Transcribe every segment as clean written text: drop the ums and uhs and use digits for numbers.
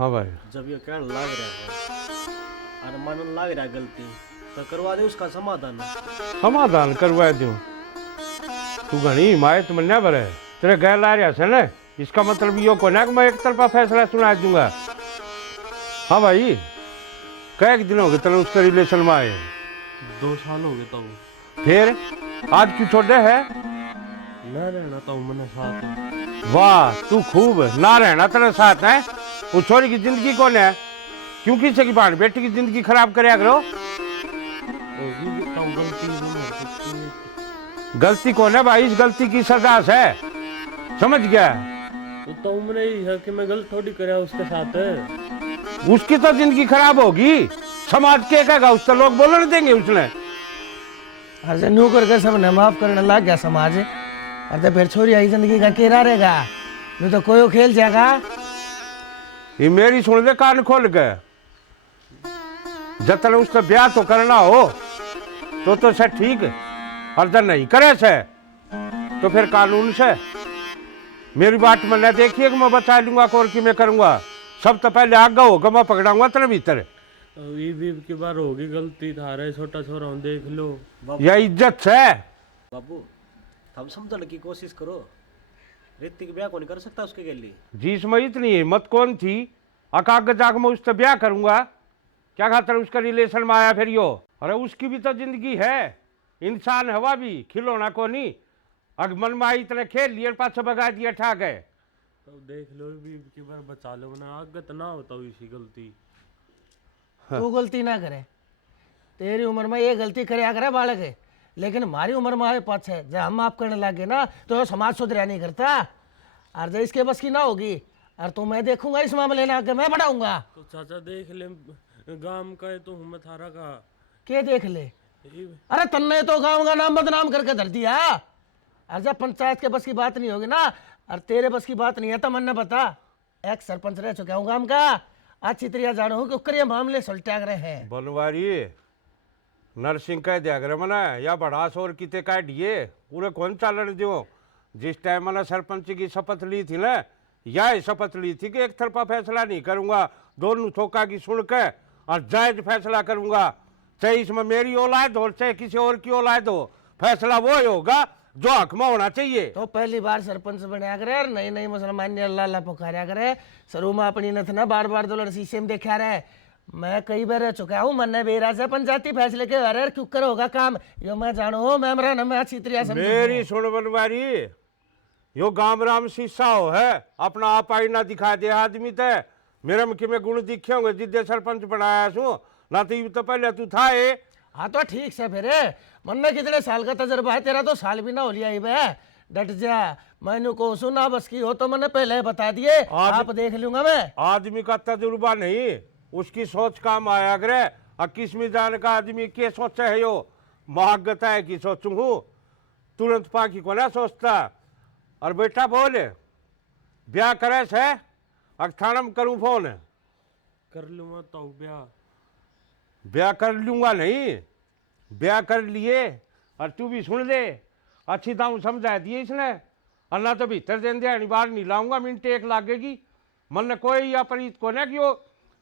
हाँ भाई। जब ये कहने लग रहा है और मन लग रहा है गलती तो करवा दे उसका समाधान। समाधान करवा दूं? तू घनी हिमायत में न भरे, तेरे गैर आ रहा से ना, इसका मतलब यो को ना कि मैं एक तरफा फैसला सुना दूंगा। हाँ भाई, कई दिन हो गए तेरे उसके रिलेशन में आए? 2 साल हो गए तब। फिर आज क्यों छोड़े है? ना रहना तो मैंने साथ। वाह, तू खूब ना रहना तेरे साथ है। उस छोरी की जिंदगी कौन है? क्यों किसी की बात बेटी की जिंदगी खराब करे करो? गलती कौन है भाई? इस गलती की सजा है, समझ गया? तो उम्र ही है कि मैं गलत थोड़ी करया उसके साथ। उसकी तो जिंदगी खराब होगी, समाज के कहेगा, उससे लोग बोलने देंगे उसने। अरे न्यू करके सब ने माफ करने लग गया समाज। अरे फिर छोरी आई जिंदगी का केरा रहेगा, नहीं तो कोई खेल जाएगा। ये मेरी सुन ले कान खोल के, जब तक उसका ब्याह तो करना हो तो से ठीक, और जब नहीं करे से तो फिर कानून से मेरी बात में न देखिए कि मैं बचा लूंगा और कि मैं करूंगा। सब तो पहले आगे होगा, मैं पकड़ाऊंगा तेरे भीतर। की बार होगी गलती, थारे छोटा छोरा हूं, देख लो। यह इज्जत से बाबू हम समझने की कोशिश करो। ऋतिक ब्याह कौन कर सकता उसके के लिए? जिसमें इतनी हिम्मत कौन थी अकाग जाग में उससे ब्याह करूंगा? क्या खातर उसका रिलेशन में आया फिर यो? अरे उसकी भी तो जिंदगी है, इंसान हवा भी खिलौना को नहीं। अग मन में आई इतने खेल लिए, पाछे भगा दिया, ठा गए। तो देख लो भी की बार बचा लो ना, आगत ना होता इसी गलती। तू गलती ना करे, तेरी उम्र में ये गलती करे करे बालक है, लेकिन हमारी उम्र में आए पाछ है, जब हम माफ करने लगे ना तो समाज सुधरा नहीं करता। और जब इसके बस की ना होगी और तो मैं देखूंगा इस मामले ना आगे मैं बढ़ाऊंगा। तो चाचा देख ले, गांव का है तो हूँ मैं थारा का। के देख ले? अरे तन्ने तो गांव का नाम बदनाम करके धर दिया। और जब पंचायत के बस की बात नहीं होगी ना और तेरे बस की बात नहीं है तो मन बता, एक सरपंच रह चुका हूँ गांव का, अच्छी तरह जानो कि उसके मामले सुलटा रहे हैं। बनवारी नरसिंह कह दिया करे मना, या बड़ा शोर किते कह दिए पूरे कौन चालन दियो। जिस टाइम मैंने सरपंच की शपथ ली थी ना, यह शपथ ली थी कि एक तरफा फैसला नहीं करूंगा, दोनों थोका की सुन के और जायज फैसला करूंगा। चाहे इसमें मेरी औलाद हो चाहे किसी और की औलाद हो, फैसला वो ही होगा जो हक में होना चाहिए। तो पहली बार सरपंच बनया करे और नई नई मुसलमान ने अल्लाह अल्लाह पुकारा करे, शुरू में अपनी नथ ना बार बार दो शीशे में देखा रहे। मैं कई बार रह चुका हूँ, मन बेरा से पंचायती फैसले के अरे क्यों कर होगा काम यो मैं जानो मेमरा न मैं अच्छी तरह समझ। मेरी सुन बनवारी, यो गाम राम शीशा हो है, अपना आप आई ना दिखा दे आदमी ते मेरे में किमें गुण दिखे होंगे जिद्दे सरपंच बनाया सू ना, तो पहले तू था ये। हाँ तो ठीक से फिर मन में कितने साल का तजर्बा है तेरा, तो साल भी ना हो लिया ही बे, डट जा। मैंने को सुना बस की हो तो मैंने पहले बता दिए, आप देख लूंगा मैं। आदमी का तजुर्बा नहीं, उसकी सोच काम आया करे। और किसमी जान का आदमी के सोचा है यो, महागता है कि सोचू हूँ तुरंत पाकी को ना सोचता। और बेटा बोल ब्याह करे से अठाणम करूँ फोन? कर लूंगा तो ब्याह। ब्याह कर लूंगा नहीं, ब्याह कर लिए। और तू भी सुन ले, अच्छी दाऊ समझा दिए इसने। और ना तो भीतर दिन दिहाड़ी बाहर नहीं लाऊंगा, मिनट एक लागेगी। मन ने कोई या परीत को ना कि वो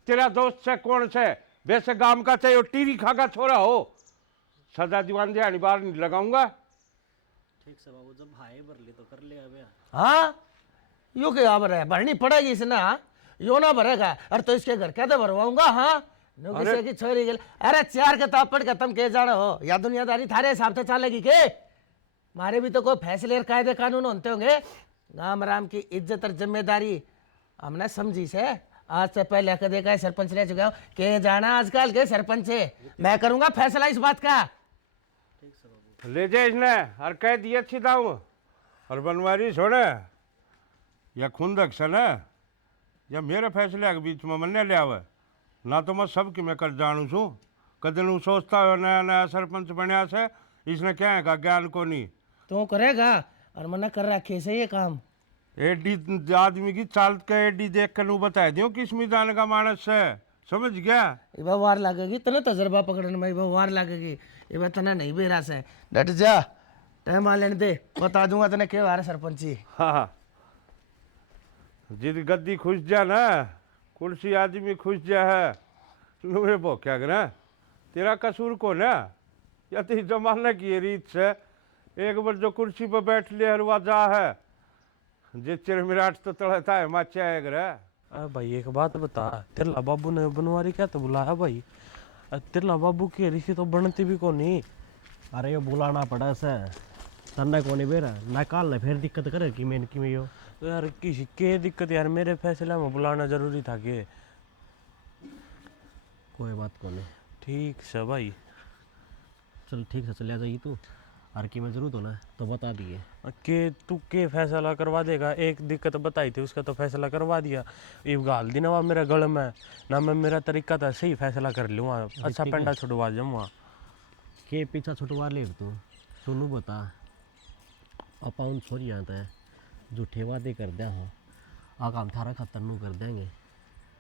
तेरा दोस्त से कौन से, वैसे गांव का चाहे टीवी खागा छोरा हो, सजा दीवान दिहाड़ी बाहर नहीं लगाऊंगा। ठीक से बाबू, जब भाई भर ले तो कर ले अब। हाँ यो क्या भर है, भरनी पड़ेगी इसे ना, यो ना भरेगा और तो इसके घर कैसे भरवाऊंगा। हाँ किसी की छोरी गल, अरे 4 किताब पढ़ के तुम के जानो हो, या दुनियादारी थारे हिसाब से चलेगी के? मारे भी तो कोई फैसले और कायदे कानून होते होंगे। राम राम की इज्जत और जिम्मेदारी हमने समझी से। आज से पहले कदे का सरपंच रह चुका हूँ के जाना, आजकल के सरपंच है, मैं करूंगा फैसला इस बात का। ले जाए इसने और कह दिए अच्छी दाऊ। और बनवारी छोड़े या खुंदक से ना, या मेरे फैसले के बीच में मन ले आवे ना, तो मैं सबकी मैं कर जानू छू। कदन सोचता हो नया नया सरपंच बनया से इसने क्या है का ज्ञान को नहीं। तो करेगा और मना कर रखे से ये काम। एडी आदमी की चाल के एडी देख कर नू बता दियो किस मैदान का मानस है, समझ गया? ये वार लगेगी तने तजर्बा पकड़ने में, वार लगेगी ये तना नहीं बेरा से। डट जा, टाइम आ लेने दे, बता दूंगा तने के वार सरपंची। हाँ हाँ, जिद गद्दी खुश जा ना, कुर्सी आदमी खुश जा है लुहे वो क्या करें तेरा कसूर को ना या तो जमाने की ये रीत से एक बार जो कुर्सी पर बैठ लिया हरवा जा है जे चिरमिराट तो तड़ता है माचा है अरे भाई एक बात बता, तिरला बाबू ने बनवारी क्या तो बुलाया भाई। तिरला बाबू की ऋषि तो बनती भी को नहीं। अरे यो बुलाना पड़ा से तन्ने कोनी बेरा ना काल ने फिर दिक्कत करे कि मैं यो तो यार किसी के दिक्कत यार, मेरे फैसले में बुलाना जरूरी था के। कोई बात कोनी। ठीक से भाई। चल ठीक से चले जाइए तू और की मैं जरूरत हो ना तो बता दिए के तू के फैसला करवा देगा? एक दिक्कत बताई थी उसका तो फैसला करवा दिया। ये गाल दी ना मेरे गल में ना, मैं मेरा तरीका था सही फैसला कर लूँगा, अच्छा पेंडा छुड़वा जाऊँगा। के पीछा छुटवा ले तू सुनू बता अपा उन छोरी आता है झूठे वादे कर दिया हो आ काम थारा खतर नू कर देंगे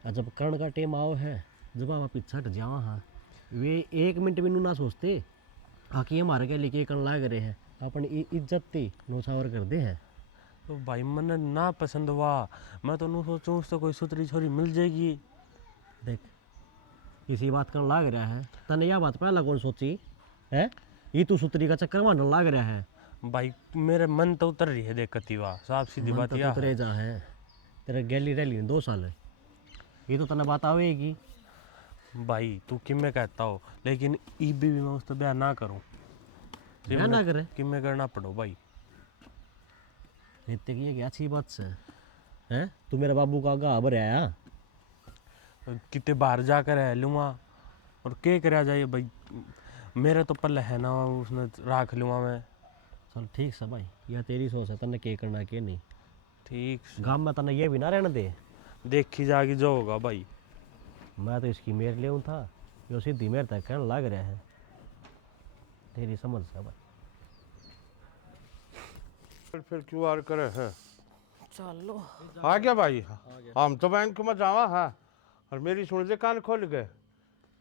और जब कर्ण का टेम आओ है जब आप पीछे हट जावा हाँ वे 1 मिनट भी नू ना सोचते आके ये हमारे के लिए कर्ण लाग रहे हैं अपनी इज्जत थी नौछावर कर दे हैं। तो भाई मैंने ना पसंद हुआ, मैं तो नू सोचूँ उससे कोई सुतरी छोरी मिल जाएगी। देख इसी बात कर्ण लाग रहा है तने यह बात पहला कौन सोची है ये तू सुतरी का चक्कर मारने लाग रहा है। भाई मेरे मन तो उतर रही है देख कतीवा साफ सीधी बात यह उतरे जा है तेरा गैली रैली 2 साल है ये तो तने बात आवेगी। भाई तू कि मैं कहता हो लेकिन ई भी मैं उससे ब्याह ना करूं। ब्याह ना करे कि मैं करना पड़ो भाई। इतने की क्या अच्छी बात से हैं तू मेरे बाबू का आगा अब आया कितने बाहर जाकर रह लूँगा और के करा जाए भाई, मेरे तो पल्ले है ना उसने राख लूँगा मैं। चल ठीक से भाई या तेरी सोच है तने के करना के नहीं। ठीक गाँव में तने ये भी ना रहने दे देखी जागी जो होगा भाई। मैं तो इसकी मेर ले था यो सीधी मेर तक कहने लग रहा है तेरी समझ से भाई। फिर क्यूआर करे है चलो आ गया भाई। हम तो बैंक में जावा हाँ और मेरी सुन दे कान खोल गए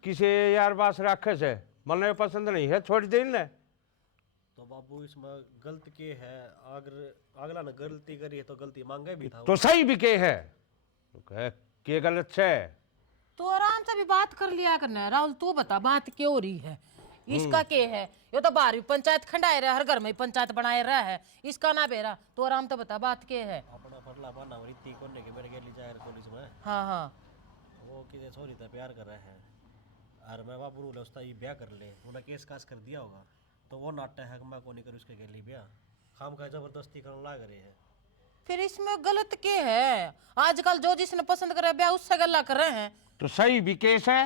किसे यार बास राखे से मन पसंद नहीं है छोड़ दे ने। तो बाबू इसमें गलत के है अगर अगला ने गलती करी है तो गलती मांगे भी था तो सही भी के है तो कहे के गलत है तो आराम से भी बात कर लिया करना है। राहुल तू बता बात क्यों हो रही है? इसका के है ये तो 12वीं पंचायत खंडाए रहा हर घर में पंचायत बनाए रहा है इसका ना बेरा तो आराम तो बता बात के है। अपना फटला पाना रीति कोने के मेरे गेली जाए पुलिस में हाँ हाँ वो किसी छोरी था प्यार कर रहे हैं और मैं बाबू रूल उसका ये ब्याह कर ले उन्हें केस कास कर दिया होगा तो वो नाट्य है कि मैं को नहीं करूँ उसके गेली ब्याह खाम खा जबरदस्ती करने लाग रहे हैं। फिर इसमें गलत के है? आजकल जो जिसने पसंद करे ब्याह उससे गल्ला कर रहे हैं। तो सही भी केस है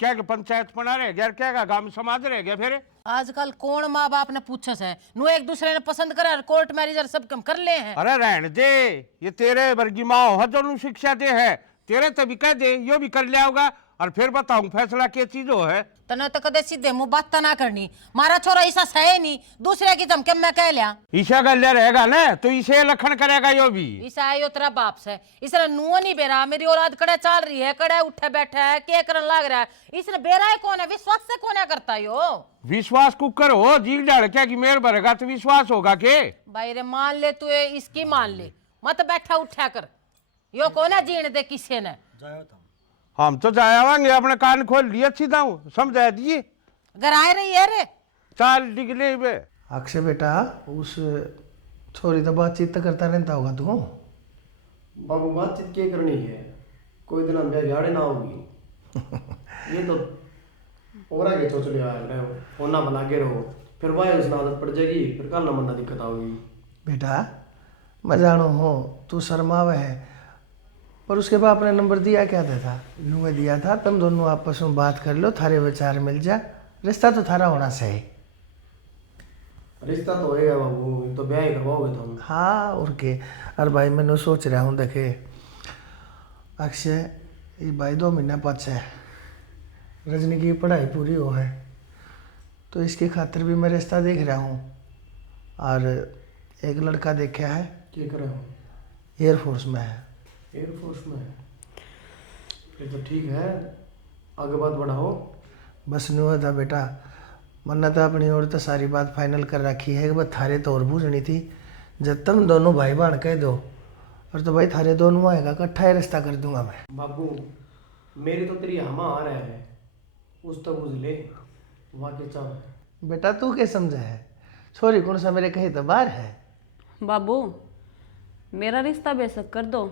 क्या कि पंचायत बना रहे गया क्या का गांव समाज रह गया फिर आजकल कौन माँ बाप ने पूछे से नु एक दूसरे ने पसंद करे और कोर्ट मैरिज और सब कम कर ले हैं। अरे रहने दे ये तेरे वर्गी माँ हो जो नु शिक्षा दे है तेरे तो भी कह दे यो भी कर लिया होगा और फिर बताऊं फैसला क्या चीज हो है। तना तो कदे सीधे मुंह बात ना करनी मारा छोरा ऐसा सहे नहीं दूसरे की धमके मैं कह लिया ईशा गल्ले रहेगा ना तो इसे लखन करेगा यो भी ईसा आयो तेरा बाप से इसने नुआ नहीं बेरा मेरी औलाद कड़े चल रही है कड़े उठे बैठा है के करन लग रहा है इसने बेरा है कौन है विश्वास से कौन है करता यो विश्वास कुकर हो जील डाल क्या कि मेर भरेगा तो विश्वास होगा के भाई रे मान ले तू इसकी मान ले मत बैठा उठा कर यो कौन है जीण दे किसी ने जाओ तुम हम तो जाए आवांगे अपने कान खोल लिए अच्छी दाऊ समझा दिए घर आए रही है रे चाल डिगले बे। अक्षय बेटा उस छोरी तो बातचीत तो करता रहता होगा तू बाबू बातचीत क्या करनी है कोई दिन हम झाड़े ना होगी ये तो और आगे सोच लिया है होना बना के रहो फिर वाह उसने आदत पड़ जाएगी फिर कल ना मरना दिक्कत आओगी। बेटा मैं जानो हो तू शर्मावे है पर उसके बाद अपने नंबर दिया क्या था यूँ में दिया था तुम दोनों आपस में बात कर लो थारे विचार मिल जा रिश्ता तो थारा होना सही। रिश्ता तो होएगा बाबू तो ब्याह ही करवाओगे तुम। हाँ और के अरे भाई मैंने सोच रहा हूँ देखे अक्षय ये भाई 2 महीना पाछे रजनी की पढ़ाई पूरी हो है तो इसकी खातिर भी मैं रिश्ता देख रहा हूँ और एक लड़का देखा है क्या कर रहे हो? एयरफोर्स में है। एयरफोर्स में ये तो ठीक है आगे बात बढ़ाओ। बस नहीं होता बेटा मन्ना तो अपनी ओर तो सारी बात फाइनल कर रखी है कि बस थारे तो और बूझनी थी जब तुम दोनों भाई बहन कह दो और तो भाई थारे दोनों आएगा इकट्ठा ही रिश्ता कर दूंगा मैं। बाबू मेरी तो तेरी हमा आ रहा है, उस तो बुझ ले वाके चाह। बेटा तू क्या समझा है, छोरी कौन सा मेरे कहीं तो बाहर है। बाबू मेरा रिश्ता बेशक कर दो,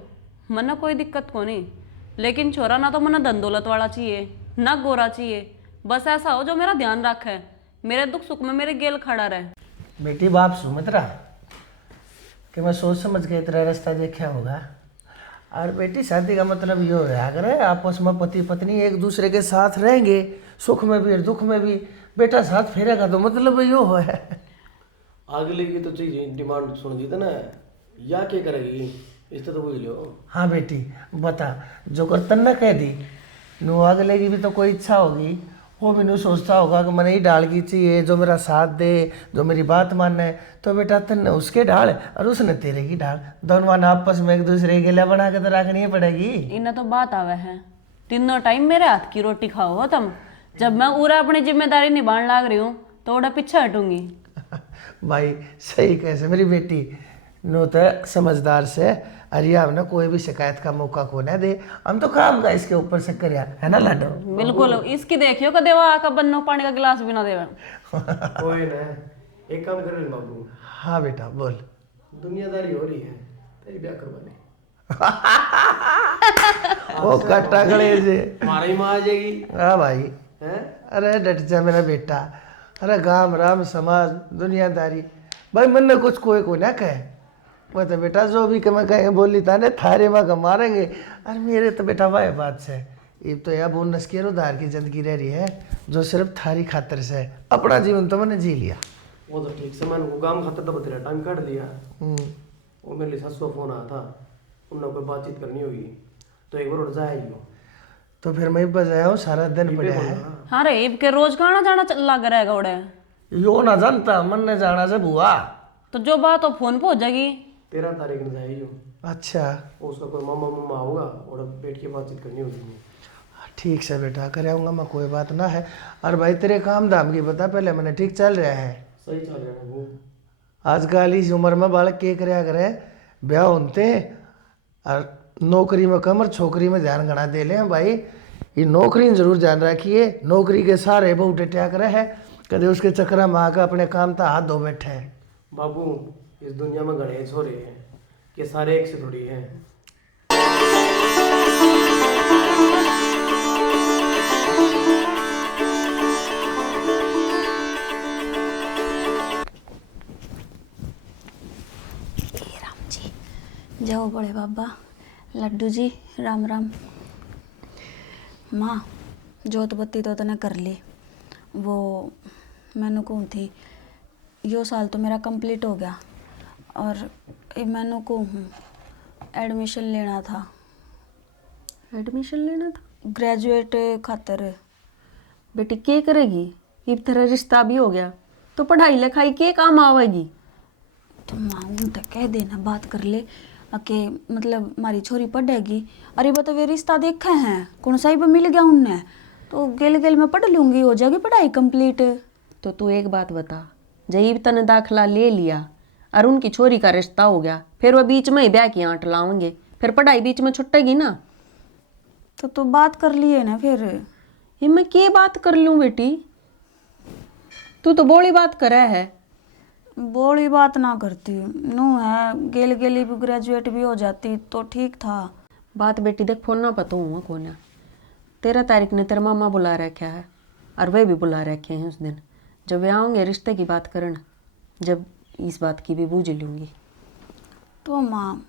मना कोई दिक्कत को नहीं, लेकिन छोरा ना तो मना धन दौलत वाला चाहिए ना गोरा चाहिए, बस ऐसा हो जो मेरा ध्यान रखे, मेरे दुख सुख में मेरे गेल खड़ा रहे। बेटी बाप सुमित्रा कि मैं सोच समझ के तेरा रास्ता देखा होगा। और बेटी शादी का मतलब यो है अगर आपस में पति पत्नी एक दूसरे के साथ रहेंगे, सुख में भी और दुख में भी बेटा साथ फेरेगा, तो मतलब यो है। अगले की तो चाहिए डिमांड सुन दी ना, या क्या करेगी इससे तो बुझ लो। हाँ बेटी बता, जो करतन न कह दी नो अगले की भी तो कोई इच्छा होगी, वो भी नो सोचता होगा कि मैंने ही डाल की चाहिए जो मेरा साथ दे, जो मेरी बात माने। तो बेटा तन उसके डाल और उसने तेरे की डाल, दोनों ने आपस में एक दूसरे के लिए बना के तो रखनी ही पड़ेगी। इन्हें तो बात आवे है, तीनों टाइम मेरे हाथ की रोटी खाओ हो तुम, जब मैं पूरा अपनी जिम्मेदारी निभाने लाग रही हूँ तो थोड़ा पीछे हटूंगी। भाई सही कैसे मेरी बेटी नो तो समझदार से, अरे हमने कोई भी शिकायत का मौका को ना दे, हम तो काम का इसके ऊपर से कर है ना लाडो। बिल्कुल, इसकी देखियो का देवा आका बन्नो पानी का गिलास भी ना देवे। कोई ना, एक काम कर ले बाबू। हाँ बेटा बोल। दुनियादारी हो रही है, तेरी ब्याह करवा ले। वो कट्टा गले से हमारा ही माँ आ जाएगी। हाँ भाई, हैं? अरे डट जा मेरा बेटा, अरे गांव राम समाज दुनियादारी भाई मन ने कुछ कोई को ना कहे, वो तो बेटा जो भी कम कहें बोली था ने थारे माँ का मारेंगे। अरे मेरे तो बेटा वाह बात से ये तो यार बोनस के उधार की जिंदगी रह रही है, जो सिर्फ थारी खातर से है, अपना जीवन तो मैंने जी लिया। वो तो ठीक से मैंने वो काम खातर तो तेरा टाइम काट दिया। वो मेरे लिए ससुर फोन आया था, उन्होंने कोई बातचीत करनी होगी तो एक बार उठ जाएगी। तो फिर मैं बजाया हूँ सारा दिन पड़ा है। हाँ रे, इब के रोज खाना जाना लग रहेगा उड़े। यो ना जानता मन ने जाना से बुआ। तो जो बात हो फोन पे हो जाएगी। 13 तारीख में जाएगी वो। अच्छा उसका कोई मामा मामा होगा और बैठ के बातचीत करनी होगी। ठीक से बेटा कर आऊँगा मैं, कोई बात ना है। और भाई तेरे काम धाम की बता पहले, मैंने ठीक चल रहा है? सही चल रहा है वो। आजकल इस उम्र में बालक के कराया करे, ब्याह होते और नौकरी में कम और छोकरी में ध्यान गणा दे लें भाई। ये नौकरी जरूर ध्यान रखिए, नौकरी के सारे बहुत टेटिया करे है, कदे उसके चक्कर में आकर अपने काम था हाथ धो बैठे हैं। बाबू इस दुनिया में गणेश हो रहे हैं कि सारे एक से थोड़ी हैं। जाओ बड़े बाबा, लड्डू जी राम राम। माँ जोत बत्ती तो तने कर ली, वो मैनू कहूँ थी यो साल तो मेरा कंप्लीट हो गया और मैनू कहूँ एडमिशन लेना था। एडमिशन लेना था? ग्रेजुएट खातर। बेटी क्या करेगी, ये तेरा रिश्ता भी हो गया तो पढ़ाई लिखाई के काम आवेगी? तो माँ उन तक कह देना, बात कर ले कि मतलब हमारी छोरी पढ़ेगी। अरे वो तो वे रिश्ता देखे हैं, कौन सा ही मिल गया उनने, तो गेल गेल में पढ़ लूँगी, हो जाएगी पढ़ाई कंप्लीट। तो तू एक बात बता, जब तने दाखला ले लिया और उनकी छोरी का रिश्ता हो गया, फिर वो बीच में ही ब्याह की आंट लाओगे, फिर पढ़ाई बीच में छुटेगी ना। तो बात कर लिए ना फिर। ये मैं क्या बात कर लूँ बेटी, तू तो बोली बात करे है। बोली बात ना करती नू है, गेल गेली भी ग्रेजुएट भी हो जाती तो ठीक था। बात बेटी देख, फोन ना पता हुआ कौन है, 13 तारीख ने तेरा मामा बुला रखा है और वे भी बुला रखे हैं उस दिन। जब वे आओगे रिश्ते की बात करना, जब इस बात की भी बूझ लूँगी। तो माँ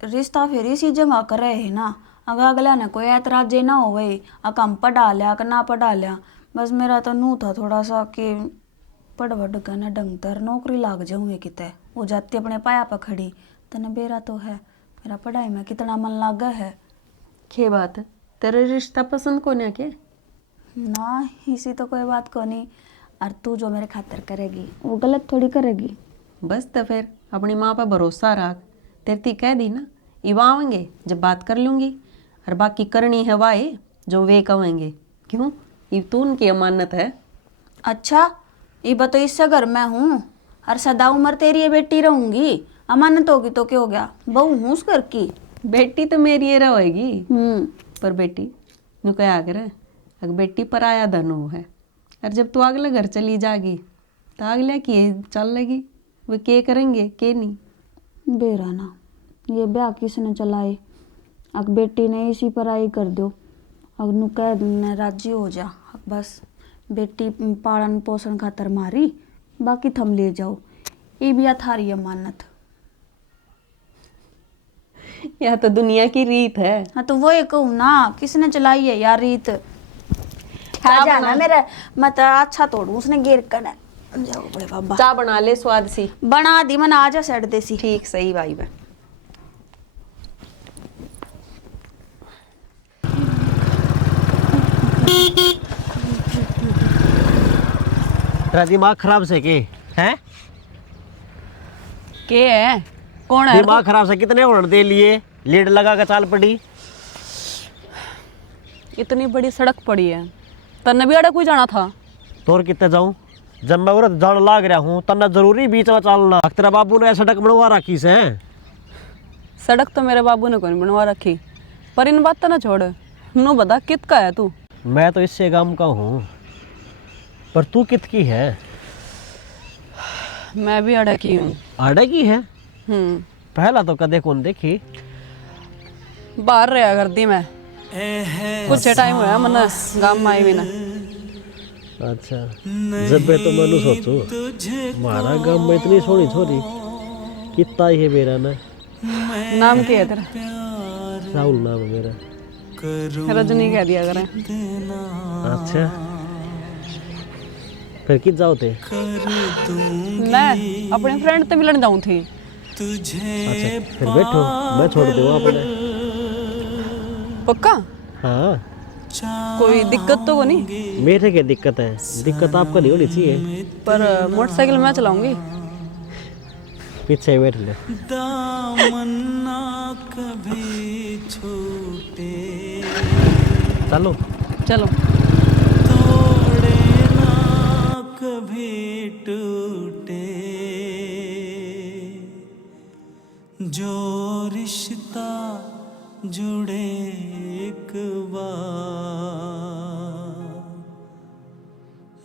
रिश्ता फिर इसी जगह कर रहे है ना, अगर अगला ने कोई ऐतराज ना हो गई अक हम पढ़ा लिया कि ना पढ़ा लिया। बस मेरा तो नू था थोड़ा सा कि पढ़ वढ़ कर ना ढंग तर नौकरी लाग जाऊँगी कितने, वो जाती अपने पाया पर खड़ी। तने बेरा तो है, मेरा पढ़ाई में कितना मन लागा है। क्या बात है, तेरे रिश्ता पसंद को ना के? ना इसी तो कोई बात को नहीं, और तू जो मेरे खातिर करेगी वो गलत थोड़ी करेगी। बस तो फिर अपनी माँ पर भरोसा रख, तेरी कह दी ना इवा आवेंगे जब बात कर लूँगी, और बाकी करनी है वाए जो वे कहेंगे। क्यों, ये तो उनकी अमानत है। अच्छा ये तो इससे घर में हूँ और सदा उम्र तेरी ये बेटी रहूँगी, अमानत होगी तो क्या हो गया, बहू हूँ उस घर की। बेटी तो मेरी ये रहेगी, हम्म। पर बेटी नु क्या करे, अगर बेटी पर आया धन हो है, और जब तू अगले घर चली जागी तो अगले की चल लेगी, वे के करेंगे के नहीं। बेरा ना ये ब्याह किसने चलाए, अग बेटी ने इसी पर आई कर दो, अग नु कह ने राजी हो जा, अग बस बेटी पालन पोषण खातर मारी, बाकी थम ले जाओ, ये भी थारी अमानत। यह तो दुनिया की रीत है। हाँ तो वो कहूँ ना, किसने चलाई है यार रीत। खा जाना मेरा मत अच्छा तोड़ू उसने गिर कर जाओ बड़े बाबा। चाय बना ले स्वाद सी। बना दी मैंने, आजा सेट देसी। ठीक सही भाई बहन। तेरा दिमाग खराब से के हैं? के है कौन है? दिमाग खराब से कितने ऑर्डर दे लिए, लीड लगा के चाल पड़ी। इतनी बड़ी सड़क पड़ी है, तन्ने भी अड़े कोई जाना था। तोर कितने जाऊं, जब मैं उरत जान लाग रहा हूँ तन्ना जरूरी बीच में चालना। तेरा बाबू ने सड़क बनवा रखी से। सड़क तो मेरे बाबू ने कौन बनवा रखी, पर इन बात तो ना छोड़, नू बता कित का है तू? मैं तो इससे गांव का हूँ, पर तू कित की है? मैं भी अड़े की हूँ। आड़े की है? पहला तो कदे कौन देखी। बाहर रहा गर्दी में कुछ टाइम हुआ मना गांव में आई भी ना। अच्छा, जब मैं तो मनु सोचू मारा गांव में इतनी सोनी छोरी कितना ही है मेरा ना। नाम क्या है तेरा? राहुल नाम है मेरा। रजनी कह दिया करें। अच्छा, फिर कित जाओ थे? मैं अपने फ्रेंड से मिलने जाऊँ थी। अच्छा फिर बैठो, मैं छोड़ दूँ अपने। पक्का? हाँ। कोई दिक्कत तो नहीं? मेरे क्या दिक्कत है, दिक्कत आपको नहीं होनी चाहिए। पर मोटरसाइकिल मैं चलाऊंगी। पीछे ही बैठ ले। चलो चलो। कभी टूटे जो रिश्ता जुड़े एक बार,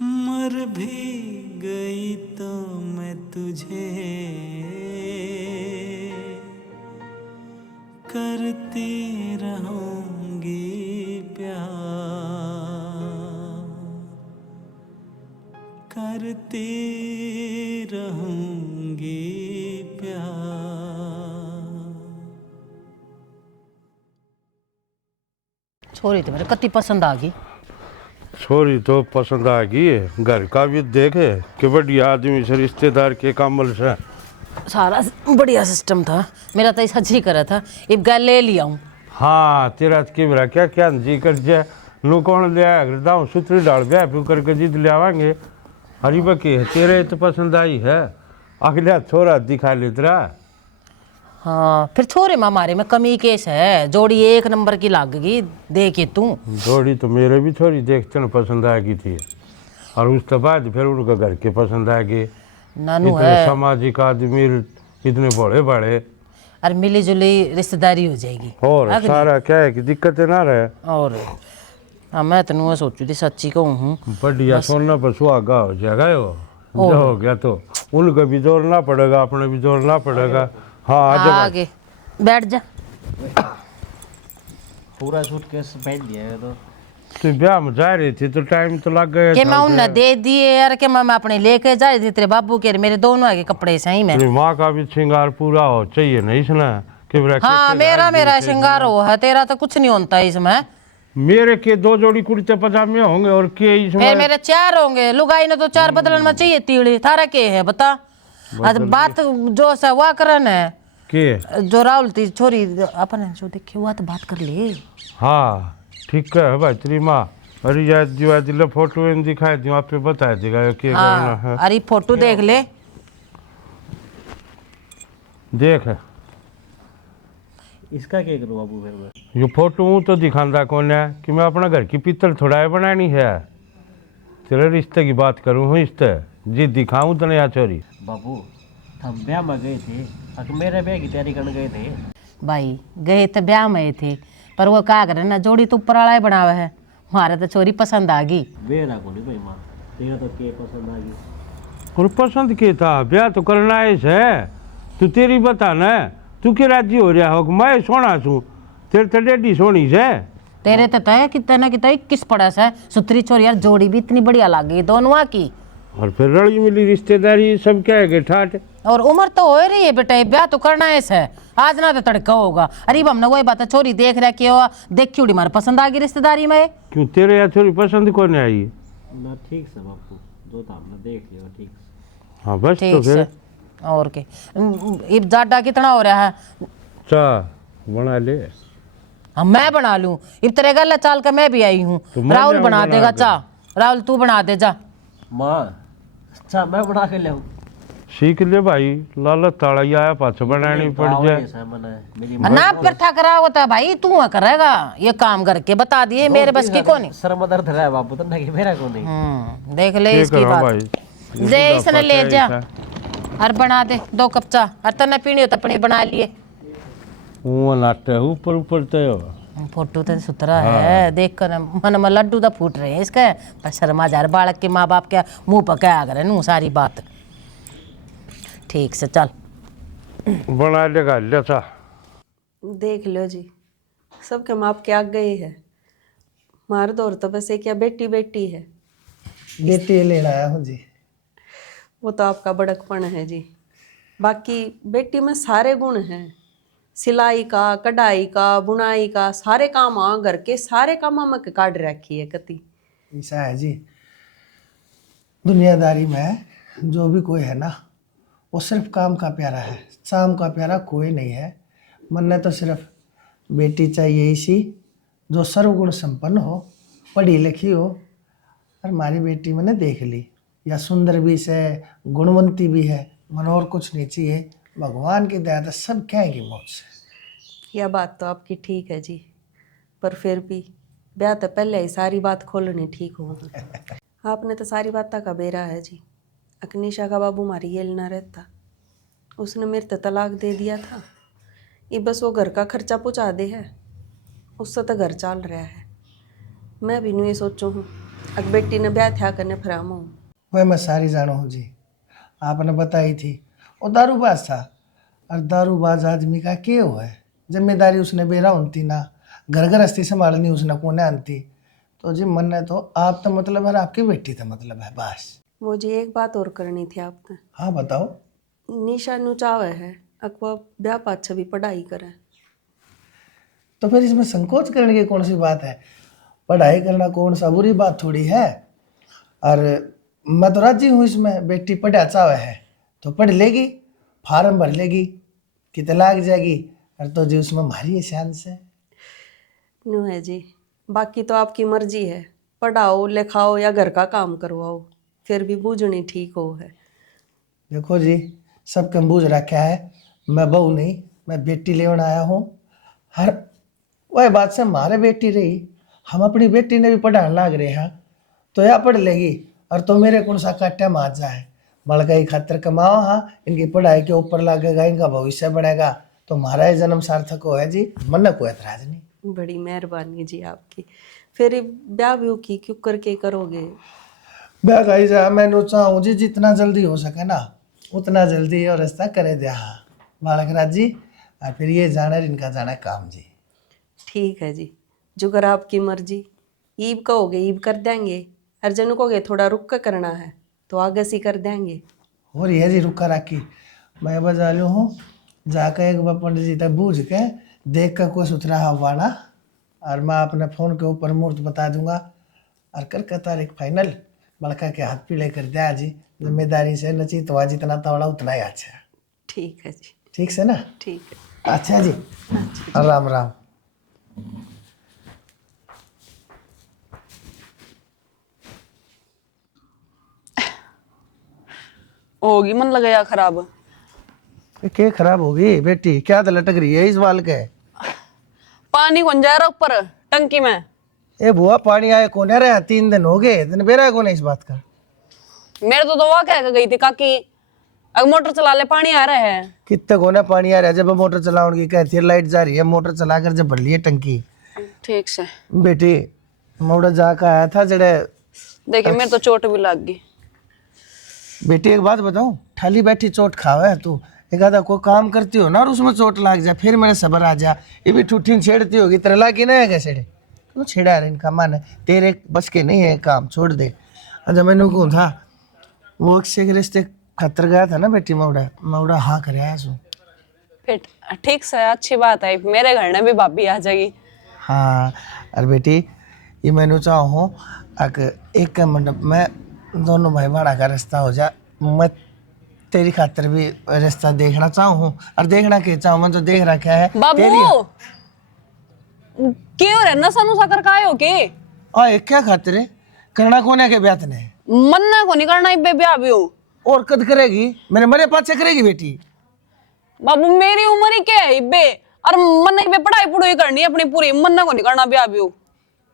मर भी गई तो मैं तुझे करती रहूंगी प्यार, करती रहूंगी प्यार। छोरी तो मेरे कति पसंद आ गई। छोरी तो पसंद आ गई है, घर का भी देखे कि बढ़िया आदमी से, रिश्तेदार के कामल से। सारा बढ़िया सिस्टम था, मेरा तो ऐसा जी करा था एक गल ले लिया हूँ। हाँ तेरा के मेरा क्या क्या जी कर जाए, लो कौन ले आया दाऊ सूत्री डाल ब्याह फिर करके जिद ले आवांगे। हरी बकी है तेरे तो पसंद आई है, अगला छोरा दिखा ले तेरा। हाँ फिर छोरे में हमारे में कमी केस है, जोड़ी एक नंबर की लाग गई देखे तू। जोड़ी तो मेरे भी छोरी देखते न पसंद आ गई थी, और उसके बाद फिर उनका घर के पसंद आ गए। नानू इतने है सामाजिक आदमी, इतने बड़े बड़े, और मिली जुली रिश्तेदारी हो जाएगी। और सारा क्या है कि दिक्कतें ना रहे। और हाँ मैं तेन सोचू थी सच्ची कहूँ हूँ, बढ़िया सोना पर सुहागा हो जाएगा यो, जो हो गया तो उनको भी जोड़ना पड़ेगा, अपने भी जोड़ना पड़ेगा। हाँ आगे बैठ जा। पूरा सूटकेस बैठ दिया है। तो तू ब्याह में जा रही थी तो टाइम तो लग गया कि मैं उन्हें दे दिए यार, कि मैं अपने लेके जा रही थी, तेरे बाबू के मेरे दोनों आगे कपड़े सही में। तेरी माँ का भी श्रृंगार पूरा हो चाहिए नहीं इसने कि हाँ मेरा श्रृंगार हो है, तेरा तो कुछ नहीं होता इसमें। मेरे के 2 जोड़ी कुर्ते पजामे होंगे और के इसमें फिर मेरे 4 होंगे, लुगाई ने तो 4 बदलन में चाहिए तीड़ी, थारा के है बता। आज बात जो सा हुआ करन है के जो राहुल थी छोरी अपन जो देखे हुआ तो बात कर ले। हाँ ठीक है भाई, तेरी माँ अरे याद दिवा दिला फोटो इन दिखाई दी, आप पे बता देगा क्या करना है। अरे फोटो देख ले, देख इसका क्या करूँ बाबू? फिर मैं ये फोटो हूँ तो दिखांदा कौन है कि मैं अपना घर की पित्तल थोड़ा बनानी है, तेरे रिश्ते की बात करूँ हूँ, रिश्ते जी दिखाऊँ तो नहीं छोरी। बाबू हम ब्याह में गए थे, अगर मेरे ब्याह की तैयारी करने गए थे। भाई गए तो ब्याह में थे, पर वो क्या करे ना, जोड़ी तो ऊपर वाला ही बनावा है। हमारे तो छोरी पसंद आ गई। मेरा को नहीं भाई माँ, तेरा तो के पसंद आ गई। और पसंद के था, ब्याह तो करना है। तू तेरी बता ना, तू के राजी हो रहा हो? मैं सोना छू, तेरे तो डेडी सोनी से। तेरे तो तय कितना कितना 21 पड़ा है। सुतरी छोरी यार, जोड़ी भी इतनी बढ़िया लग गई दोनों की। और फिर रली मिली रिश्तेदारी सब क्या है ठाट। और उम्र तो हो रही है बेटा, ब्याह तो करना है। आज ना तो तड़का होगा। अरे हमने वही बात है, छोरी देख रहा कि देखी उड़ी मारे पसंद आ गई रिश्तेदारी में। क्यों तेरे या छोरी पसंद कौन आई? ना ठीक से बापू, जो था हमने देख लिया ठीक से। हाँ बस तो ठीक फिर से। और के इब जाडा कितना हो रहा है? चा बना ले। हम मैं बना लूं? इब तेरे गला चाल का मैं भी आई हूँ। तो मैं राहुल जाऊं बना बना देगा के। चा। राहुल तू बना दे जा। माँ अच्छा मैं बना के ले सीख ले भाई, लालच ताड़ा आया पाछ बनानी पड़ जाए। मेरी ना प्रथा करा होता भाई, तू करेगा ये काम करके बता दिए, मेरे बस की कौन। सर मदर धरा है बापू, तो नहीं मेरा को नहीं। देख ले क्या इसकी करा बात। भाई? ले इसने ले ऐसा जा है। और बना दे 2 कप चा। और तने पीनी हो तो अपनी बना लिए। वो नाटे ऊपर ऊपर तो फोटो तो सुथरा है, देख कर मन में लड्डू तो फूट रहे हैं इसके। पर शर्मा जा रहा, बालक के माँ बाप के मुंह पर क्या आ गए नू सारी बात। ठीक से चल बना लेगा लेता। देख लो जी, सबके माप के आग गए है। मार दौर तो बस एक या बेटी बेटी है। बेटी लेना आया हूँ जी। वो तो आपका बड़कपन है जी। बाकी बेटी में सारे गुण हैं, सिलाई का, कढ़ाई का, बुनाई का, सारे काम आ घर के सारे कामों में काट रखी है कति। ऐसा है जी, दुनियादारी में जो भी कोई है ना, वो सिर्फ काम का प्यारा है, शाम का प्यारा कोई नहीं है। मन ने तो सिर्फ बेटी चाहिए इसी, जो सर्वगुण संपन्न हो, पढ़ी लिखी हो। और हमारी बेटी मैंने देख ली, या सुंदर भी से, गुणवंती भी है, मन और कुछ नहीं चाहिए। भगवान की दया से सब कहेंगे मौज से। यह बात तो आपकी ठीक है जी, पर फिर भी ब्याह तो पहले ही सारी बात खोलनी ठीक होगी। आपने तो सारी बात का बेरा है जी। अकनीशा का बाबू मारी येल ना रहता, उसने मेरे तो तलाक दे दिया था। ये बस वो घर का खर्चा पहुँचा दे है, उससे तो घर चल रहा है। मैं भी नहीं सोचूँ हूँ अग बेटी ने ब्याह थया करने फराम हूँ। वह मैं सारी जानो हूँ जी, आपने बताई थी। वो दारूबाज था, और दारूबाज आदमी का क्या हुआ है? जिम्मेदारी उसने बेरा होती ना, घर गृहस्थी संभालनी उसने कोने आनती। तो जी मन ने तो आप तो मतलब है, आपकी बेटी तो मतलब है बस। वो जी एक बात और करनी थी आपने। हाँ बताओ। निशा नु चावे है अकवा ब्याह पाछे भी पढ़ाई करे। तो फिर इसमें संकोच करने की कौन सी बात है? पढ़ाई करना कौन सा बुरी बात थोड़ी है। और मैं तो राजी हूँ इसमें, बेटी पढ़ा चावे है तो पढ़ लेगी, फार्म भर लेगी, कितना लाग जाएगी। और तो जी उसमें मारी है शान से। नु है जी, बाकी तो आपकी मर्जी है, पढ़ाओ लिखाओ या घर का काम करवाओ, फिर भी बूझनी ठीक हो है। देखो जी, सबके बूझ रखा है, मैं बहू नहीं, मैं बेटी लेने आया हूँ। हर वह बात से हमारे बेटी रही, हम अपनी बेटी ने भी पढ़ाने लाग रहे हैं, तो या पढ़ लेगी। और तो मेरे कौन सा काटे मार जाए, बड़का ही खातर कमाओ। हाँ, इनकी पढ़ाई के ऊपर लगेगा, इनका भविष्य बढ़ेगा, तो हमारा ही जन्म सार्थक हो है जी। मन कोई एतराज नहीं। बड़ी मेहरबानी जी आपकी। फिर ब्याह भी की क्यों करके करोगे? ब्याह का जा मैं चाहूँ जी, जितना जल्दी हो सके ना उतना जल्दी और रास्ता करे दिया। हाँ बालक राज जी, और फिर ये जाना इनका जाना काम जी। ठीक है जी, जुगर आपकी मर्जी। ईब कहोगे ईब कर देंगे, हर जन कहोगे थोड़ा रुक कर करना है तो आगे से कर देंगे। और ये जी रुका रखी, मैं बजा लूँ हूँ, जाकर एक बार पंडित जी तक बूझ के देख कर कोई सुथरा हवाना, और मैं अपने फ़ोन के ऊपर मुहूर्त बता दूंगा। और कर का तारीख फाइनल, बड़का के हाथ पीले कर दिया जी। जिम्मेदारी से नची तो जितना तवड़ा उतना ही अच्छा। ठीक है जी। ठीक से ना? ठीक है। अच्छा जी, राम राम। होगी मन लगाया खराब। क्या खराब होगी बेटी? क्या तो लटक रही है इस बाल के? पानी कौन जा रहा ऊपर टंकी में? ए बुआ पानी आए कोने रहे, 3 दिन हो गए, दिन बेरा कौन है इस बात का? मेरे तो दवा कह के गई थी काकी, अब मोटर चला ले, पानी आ रहा है। कितने कोने पानी आ रहा है, जब हम मोटर चलाऊंगी कहती है लाइट जा रही है, मोटर चलाकर जब भर ली है टंकी। ठीक से बेटी मोड़ा जाकर आया था जड़े। देखिए मेरे तो चोट भी लग गई। बेटी एक बात बताऊं, ठाली बैठी चोट खावा है तू। एक आधा कोई काम करती हो ना और उसमें चोट लग जाए, फिर मेरे सबर आ जा। ये भी ठूठी छेड़ती होगी, तेरे लागी ना है कैसे क्यों छेड़ा रहे, इनका मन है तेरे बस के नहीं है काम, छोड़ दे। अच्छा मैंने कौन था वो अक्षय के रिश्ते खतर गया था ना बेटी, मौड़ा मौड़ा हाँ कर आया सो। फिर ठीक से, अच्छी बात है, मेरे घर में भी भाभी आ जाएगी। हाँ अरे बेटी ये मैंने चाहूँ एक मंडप में दोनों भाई बड़ा का रिश्ता हो जा। मैं तेरी खातिर भी रिश्ता देखना चाहूँ, और देखना क्या चाहूँ, मैं तो देख रखा है। बाबू क्यों रे नशा नुशा कर काहे हो के? एक क्या खातिर है करना कौन है के ब्याह ने? मन्ना को नहीं करना इब्बे ब्याह भी हो। और कद करेगी मेरे मरे पाछे करेगी बेटी। बाबू मेरी उम्र ही क्या है इब्बे, और मन्ना इब्बे पढ़ाई पुढ़ाई करनी है अपनी पूरी, मन्ना को नहीं करना ब्याह भी हो।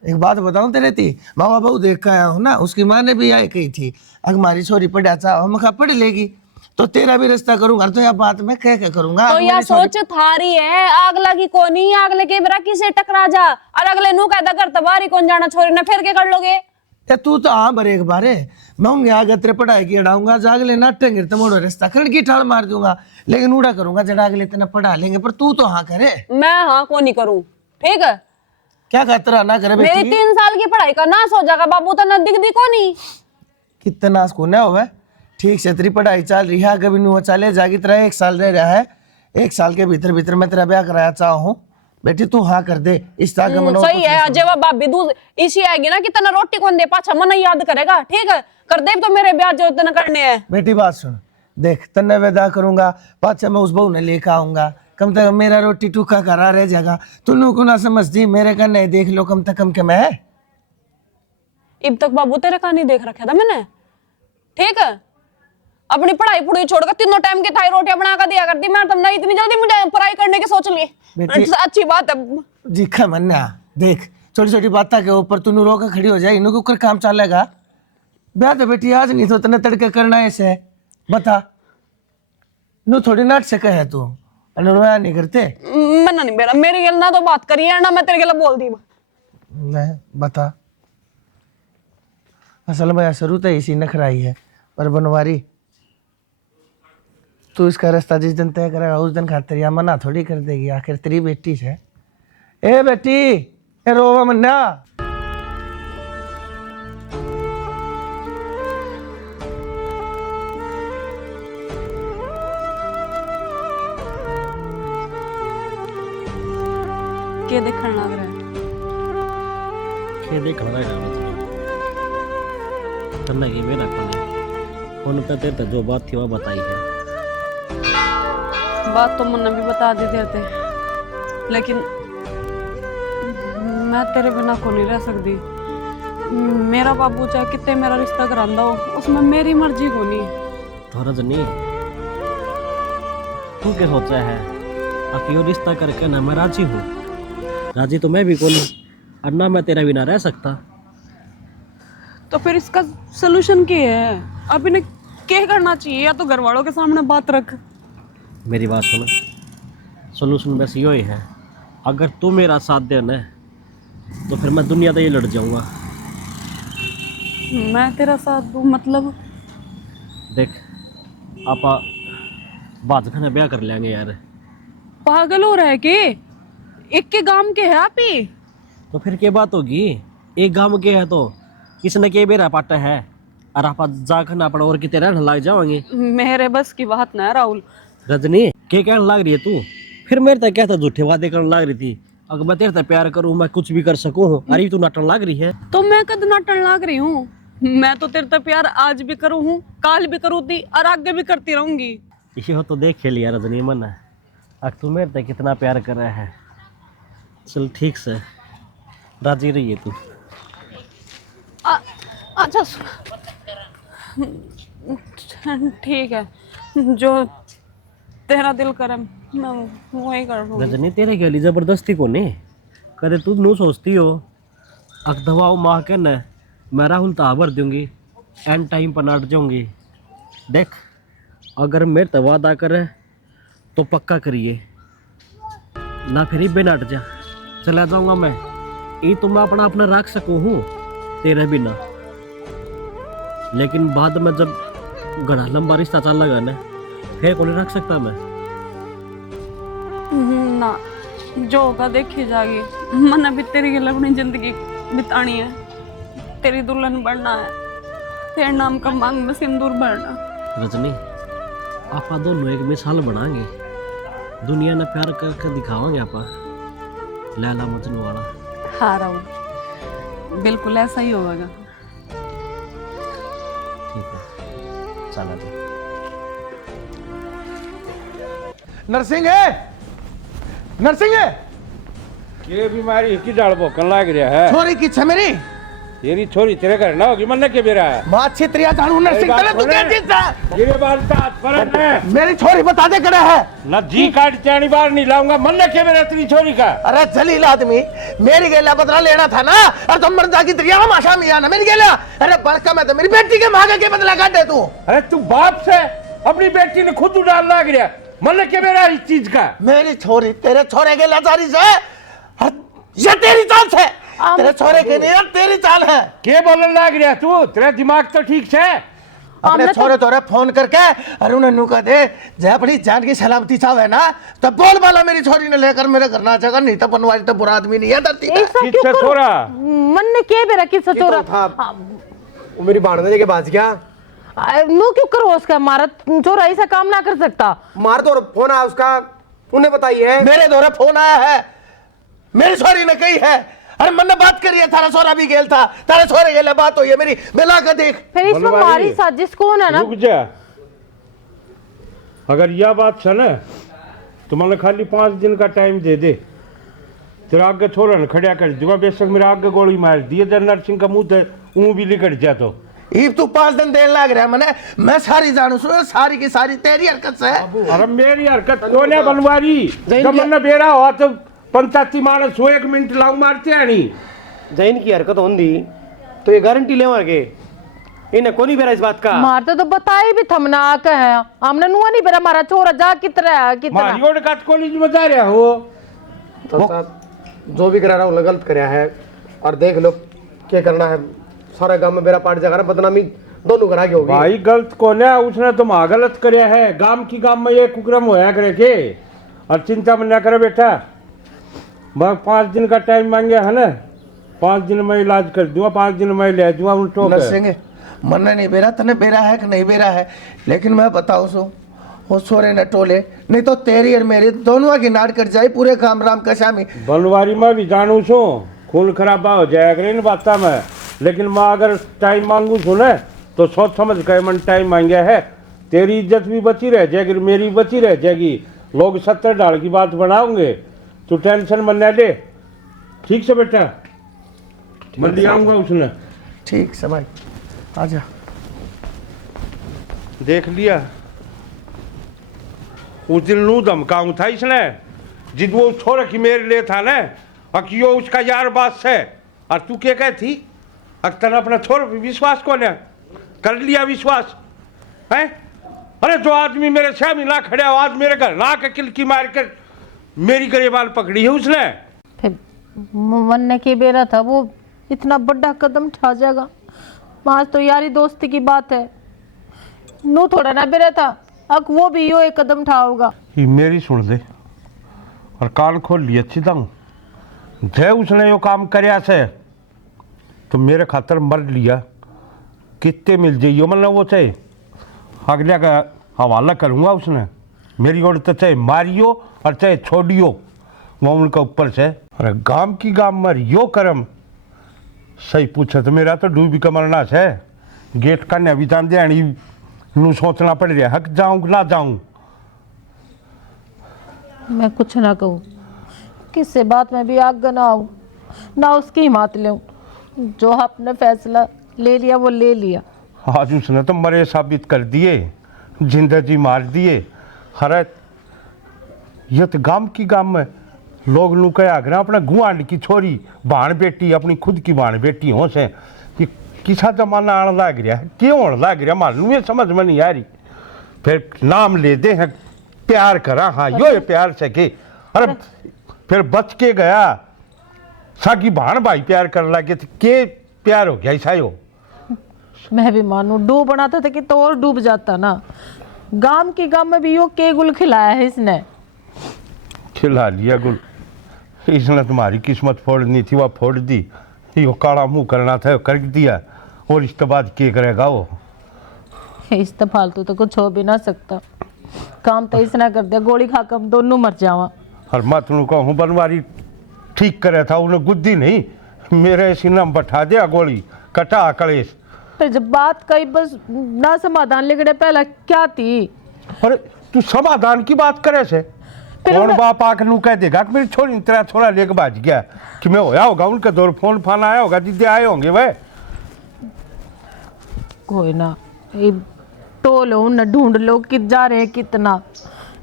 एक बात बताऊं तेरे थी, मामा बहू देख कर आया हूँ ना, उसकी माँ ने भी आई कही थी अगर हमारी छोरी पढ़ा चाह हम कहा पढ़ लेगी तो तेरा भी रिश्ता करूंगा, तो यह बात मैं कह करूंगा। तो यह सोच थारी है, आग लगी कोनी, आग लगे बेरा किसे टकरा जा, और अगले नु कहता कर तबारी कौन जाना छोरी ना, फिर के कर लोगे? तू तो हाँ भरे एक बारे मैं हूँ आगे तेरे पढ़ाई की अड़ाऊंगा, जागले नाटे गिरते मोड़ो रिश्ता खड़ की ठाल मार दूंगा, लेकिन उड़ा करूंगा जड़ा अगले तेना पढ़ा लेंगे, पर तू तो हाँ करे। मैं हाँ को नहीं करूँ, ठीक है? क्या खतरा ना करे बेटी? मेरी 3 साल की पढ़ाई का नाश हो जाएगा बाबू, तो न दिख को नहीं। कितना नाश को ना होवे, ठीक से तेरी पढ़ाई चल रही है, कभी नु चले जागी, तेरा 1 साल रह रहा है, 1 साल के भीतर भीतर मैं तेरा ब्याह कराया चाहूँ। बेटी तू हाँ कर दे, इस तरह का सही है। जब भाभी दूध इसी आएगी ना कि तना रोटी कौन दे पाछा मन याद करेगा, ठीक है? कर दे तो मेरे ब्याह जो तना करने हैं। बेटी बात सुन, देख तन्ने विदा करूंगा, पाछा मैं उस बहू ने लेकर आऊंगा, कम तक मेरा रोटी टूका करा रह जाएगा। तू को ना समझती मेरे का नहीं देख लो कम तक कम के मैं। अब तक बाबू तेरे का नहीं देख रखा था मैंने, ठीक है? अपनी पढ़ाई छोड़कर 3 टाइम की थाई रोटियां बना कर दिया करती, मैं तुमने इतनी जल्दी मुझे पढ़ाई करने की सोच ली। अच्छी बात है जी खा मन्ना, देख छोटी छोटी बातें के ऊपर तू रोक खड़ी हो जाए, इनको ऊपर काम चलेगा। ब्याह तो बेटी आज नहीं तो तने तड़के करना है ऐसे, बता नु थोड़ी नाट से कहे तू रोया नहीं करते। मना नहीं बेरा, मेरी गल ना तो बात करिए ना, मैं तेरे गल बोल दी। बता असल में शुरू तो इसी नखराई है, पर बनवारी तू इसका रास्ता जिस दिन तय करेगा उस दिन खातिर या मना थोड़ी कर देगी, आखिर तेरी बेटी है। ए बेटी ए रोवा मन्ना। क्या देखने लग रहा है? क्या देखना रहेगा करना की मेरा कौन पे तेरे जो बात थी वो बताई है। बात तो मन्ना भी बता देते थे, लेकिन मैं तेरे बिना को नहीं रह सकती। मेरा बाबू चाहे कितने मेरा रिश्ता करांदा हो, उसमें मेरी मर्जी को नहीं। तो रजनी तू क्या सोचा है? आखिर रिश्ता करके ना मैं राजी हूँ, राजी तो मैं भी को नहीं, और ना मैं तेरा बिना रह सकता। तो फिर इसका सलूशन क्या है? अब इन्हें क्या करना चाहिए? या तो घर वालों के सामने बात रख। मेरी बात सुन, सोल्यूशन बस यो ही है, अगर तू मेरा साथ देना तो फिर मैं दुनिया से ही लड़ जाऊंगा। मैं तेरा साथ दूं मतलब? देख आप बात खाना ब्याह कर लेंगे यार। पागल हो रहा है कि? एक के गांव के है आप ही? तो फिर क्या बात होगी, एक गांव के है तो किसने के बेरा पाटा है, और आप जा खाना पड़ा और कितने रहने लग जाओगे। मेरे बस की बात ना राहुल। रजनी क्या कहने लग रही है तू? फिर मेरे तक क्या था झूठे वादे करने लग रही थी, अगर मैं तेरे तक प्यार करूँ मैं कुछ भी कर सकूँ, अरे तू नाटन लग रही है। तो मैं कद नाटन लग रही हूँ? मैं तो तेरे तक प्यार आज भी करूँ हूँ, काल भी करूँ थी और आगे भी करती रहूंगी। ये हो तो देख लिया रजनी मन, अब तू मेरे तक कितना प्यार कर रहा है। चल ठीक से राजी रही है तू। अच्छा ठीक है, जो तेरा दिल करे मैं वही कर लूंगी। रजनी तेरे के लिए जबरदस्ती को नहीं करे, तू नू सोचती हो अक दवाओ माँ के न मैं राहुल तो भर दूंगी, एंड टाइम पर नाट जाऊंगी। देख अगर मेरे तो वादा करे तो पक्का करिए, ना फिर ही बेनट जा चला जाऊंगा मैं। ये तो मैं अपना अपना रख सकूँ हूँ तेरे बिना, लेकिन बाद में जब घना लंबा रिश्ता चल लगा ना, फिर कौन रख सकता मैं। ना जो होगा देखी जाएगी। मैंने भी तेरी गल अपनी जिंदगी बितानी है, तेरी दुल्हन बनना है, तेरे नाम का मांग में सिंदूर भरना। रजनी, आपा दोनों एक मिसाल बनाएंगे, दुनिया ने प्यार करके दिखावांगे आपा लैला मजनू वाला। हाँ राहुल, बिल्कुल ऐसा ही होगा। ठीक है, चला जी। नरसिंह है, नरसिंह है, ये बीमारी की डाल भोकन लाग रहा है। छोरी की छे मेरी, तेरी छोरी तेरे घर ना होगी, मन के बेरा है। मां छित्रिया जानू नरसिंह तेरे तू क्या चीज है? ये बात तात फरक है। मेरी छोरी बता दे करे है ना जी काट चाणी बार नहीं लाऊंगा, मन के बेरा तेरी छोरी का। अरे जलील आदमी, मेरी गेला बदला लेना था ना, और तुम मर्दा की त्रिया हम आशा मिया ना मेरी गेला। अरे बड़का मैं तो मेरी बेटी के मांगे के बदला काट दे तू। अरे तू बाप से अपनी बेटी ने खुद उड़ान लाग रहा, मन के बेरा इस चीज का। मेरी छोरी तेरे छोरे के लाचारी से, ये तेरी चाल से, तेरे छोरे के नहीं तेरी चाल है। के बोलने लाग रहा तू? तेरा दिमाग तो ठीक है। अपने छोरे तोरे फोन करके अरे उन्हें नु कह दे, जय अपनी जान की सलामती चाहे ना तो बोल वाला मेरी छोरी ने लेकर मेरे घर ना जाएगा, नहीं तो बनवारी तो बुरा आदमी नहीं है धरती पे। किससे छोरा? मन ने के बेरा किससे छोरा? वो मेरी भाड़ने के बाज क्या नो क्यों करो उसका मारा छोरा ऐसा काम ना कर सकता। मार तो फोन आया उसका, उन्हें बताई है। मेरे दौरे फोन आया है, मेरी छोरी ने कही है, अरे मैंने बात करी है, थारा छोरा भी गेल था, तारे छोरे गेले बात हुई है मेरी, मिला कर देख। फिर इसमें हमारी साजिश कौन है ना? रुक जा, अगर यह बात है ना तो मैंने खाली 5 दिन का टाइम दे दे, तेरा आगे छोरा ने खड़ा कर दूंगा। बेशक मेरा आगे गोली मार दिए जनरल सिंह का मुंह ऊँ भी लिकट जा तो ईब तू 5 दिन देर लग रहा है मैंने, मैं सारी जानू सुनो, सारी की सारी तेरी हरकत से। अरे मेरी हरकत क्यों है बनवारी? जब मैंने बेरा हुआ तो पंचायती मानस 1 मिनट लाऊ मारते हैं नहीं। जैन की हरकत होंगी तो ये गारंटी लेवागे, इन्हें कोनी बेरा इस बात का। मारते तो बताई भी थमना आके है, हमने नुआ नहीं बेरा मारा छोरा जा कितना मारी ओड काट कॉलेज में जा रहा हो तो साहब जो भी करा रहा हूँ गलत कराया है, और देख लो क्या करना है, सारा गांव में बेरा पाट जाएगा, बदनामी दोनों करा के होगी। भाई गलत कौन है? उसने तो माँ गलत करया है, गांव की गांव में ये कुकरम होया करे के। और चिंता में ना करे बेटा, मैं 5 दिन का टाइम मांगे है ना, 5 दिन में इलाज कर दूंगा, 5 दिन में ले दूंगा उल्टो। नरसिंह मन नहीं बेरा, तने बेरा है कि नहीं बेरा है, लेकिन मैं बताऊं सो वो छोरे न टोले, नहीं तो तेरी और मेरी दोनों की नाट कट जाए पूरे काम राम का शामी। बनवारी में भी जानू छो खून खराबा हो जाएगा इन बात में, लेकिन मैं अगर टाइम मांगू छू ना तो सोच समझ कर मन टाइम मांगे है, तेरी इज्जत भी बची रह जाएगी, मेरी बची रह जाएगी, लोग 70 डाल की बात बनाओगे, तू टेंशन मन न ले। ठीक से बेटा, मैं ले आऊंगा उसने। ठीक से भाई, आजा। देख लिया उस दिन नू धमकाऊं था इसने, जिद वो छोरा की मेरे लिए था ना, अकियो उसका यार बात से, और तू क्या कहती अक्तर अपना छोर विश्वास कौन है? कर लिया विश्वास है? अरे जो आदमी मेरे सामने ना खड़े हो, आज मेरे घर ना के किलकी मार कर मेरी गरेबाल पकड़ी है उसने। फिर मन के बेरा था, वो इतना बड़ा कदम उठा जाएगा, आज तो यारी दोस्ती की बात है, नू थोड़ा ना बेरा था, अब वो भी यो एक कदम उठाओगा। ये मेरी सुन ले और कान खोल लिया अच्छी तरह, जय उसने यो काम करया से तो मेरे खातर मर लिया, कितने मिल जाइयो मतलब वो चाहे अगले का हवाला करूँगा उसने, मेरी ओर तो चाहे मारियो और चाहे छोड़ियो वो उनका ऊपर से। अरे गांव की गांव मर यो करम सही पूछे तो मेरा तो डूबी कमरना है, गेट का अभी जान दे नू सोचना पड़ रहा है जाऊँ ना जाऊँ। मैं कुछ ना कहूँ, किससे बात में भी आगे ना आऊँ, ना उसकी हिम्मत ले, जो आपने फैसला ले लिया वो ले लिया। आज उसने तो मरे साबित कर दिए, जिंदा जी मार दिए। हरे ये तो गांव की गांव में लोग नू कह आगे अपना गुआंढ की छोरी भाण बेटी अपनी खुद की भाण बेटी हो से कि किसा जमाना आने लग रहा है, क्यों आने लग रहा मालूम ये समझ में नहीं आ रही। फिर नाम ले दे हैं प्यार करा, हाँ यो ये प्यार से की। अरे फिर बच के गया, साकी भाण भाई प्यार कर लगे तो के प्यार हो गया ऐसा ही हो। मैं भी मानू डूब बनाता था कि तो और डूब जाता ना। गाम की गाम में भी यो के गुल खिलाया है इसने। खिला लिया गुल, इसने तुम्हारी किस्मत फोड़नी थी, वह फोड़ दी। यो काला मुंह करना था कर दिया, और इसके बाद क्या करेगा वो। इस तो फालतू तो कुछ हो भी ना सकता, काम तो इसने कर दिया, गोली खा हम दोनों मर जावा। और मैं तुम कहूँ बनवारी ठीक करे था, उन्हें गुद्दी नहीं मेरे सीना में बैठा दिया गोली, कटा कलेश। फिर जब बात कही बस ना समाधान लिखने पहला क्या थी। अरे तू समाधान की बात करे से, कौन बाप आकर नू कह देगा कि मेरी छोरी तेरा छोरा लेके भाज गया, कि मैं होया होगा उनके दौर फोन फान आया होगा, दीदी आए होंगे वह। कोई ना, ये तो लो न ढूंढ लो कि जा रहे कितना।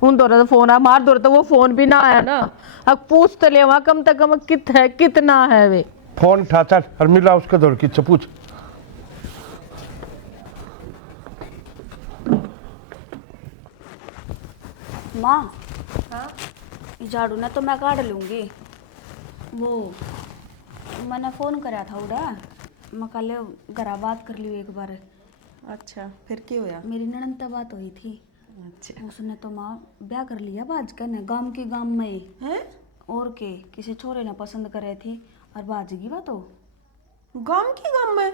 उन दौर तो फोन है, हमारे दौर तो वो फोन भी ना आया ना। अब पूछ तो ले वहाँ कम से कम कितना है वे। फोन उठा चल और मिला उसके दौर की पूछ। माँ हाँ झाड़ू ने तो मैं काट लूँगी। वो मैंने फ़ोन करा था उड़ा, मैं कल घर बात कर ली एक बार। अच्छा फिर क्या होया? मेरी ननद से बात हुई थी। अच्छा उसने तो माँ ब्याह कर लिया बाज के ने गांव की गांव में हैं? और के किसी छोरे ने पसंद करे थी और बाजगी बा तो गांव की गांव में?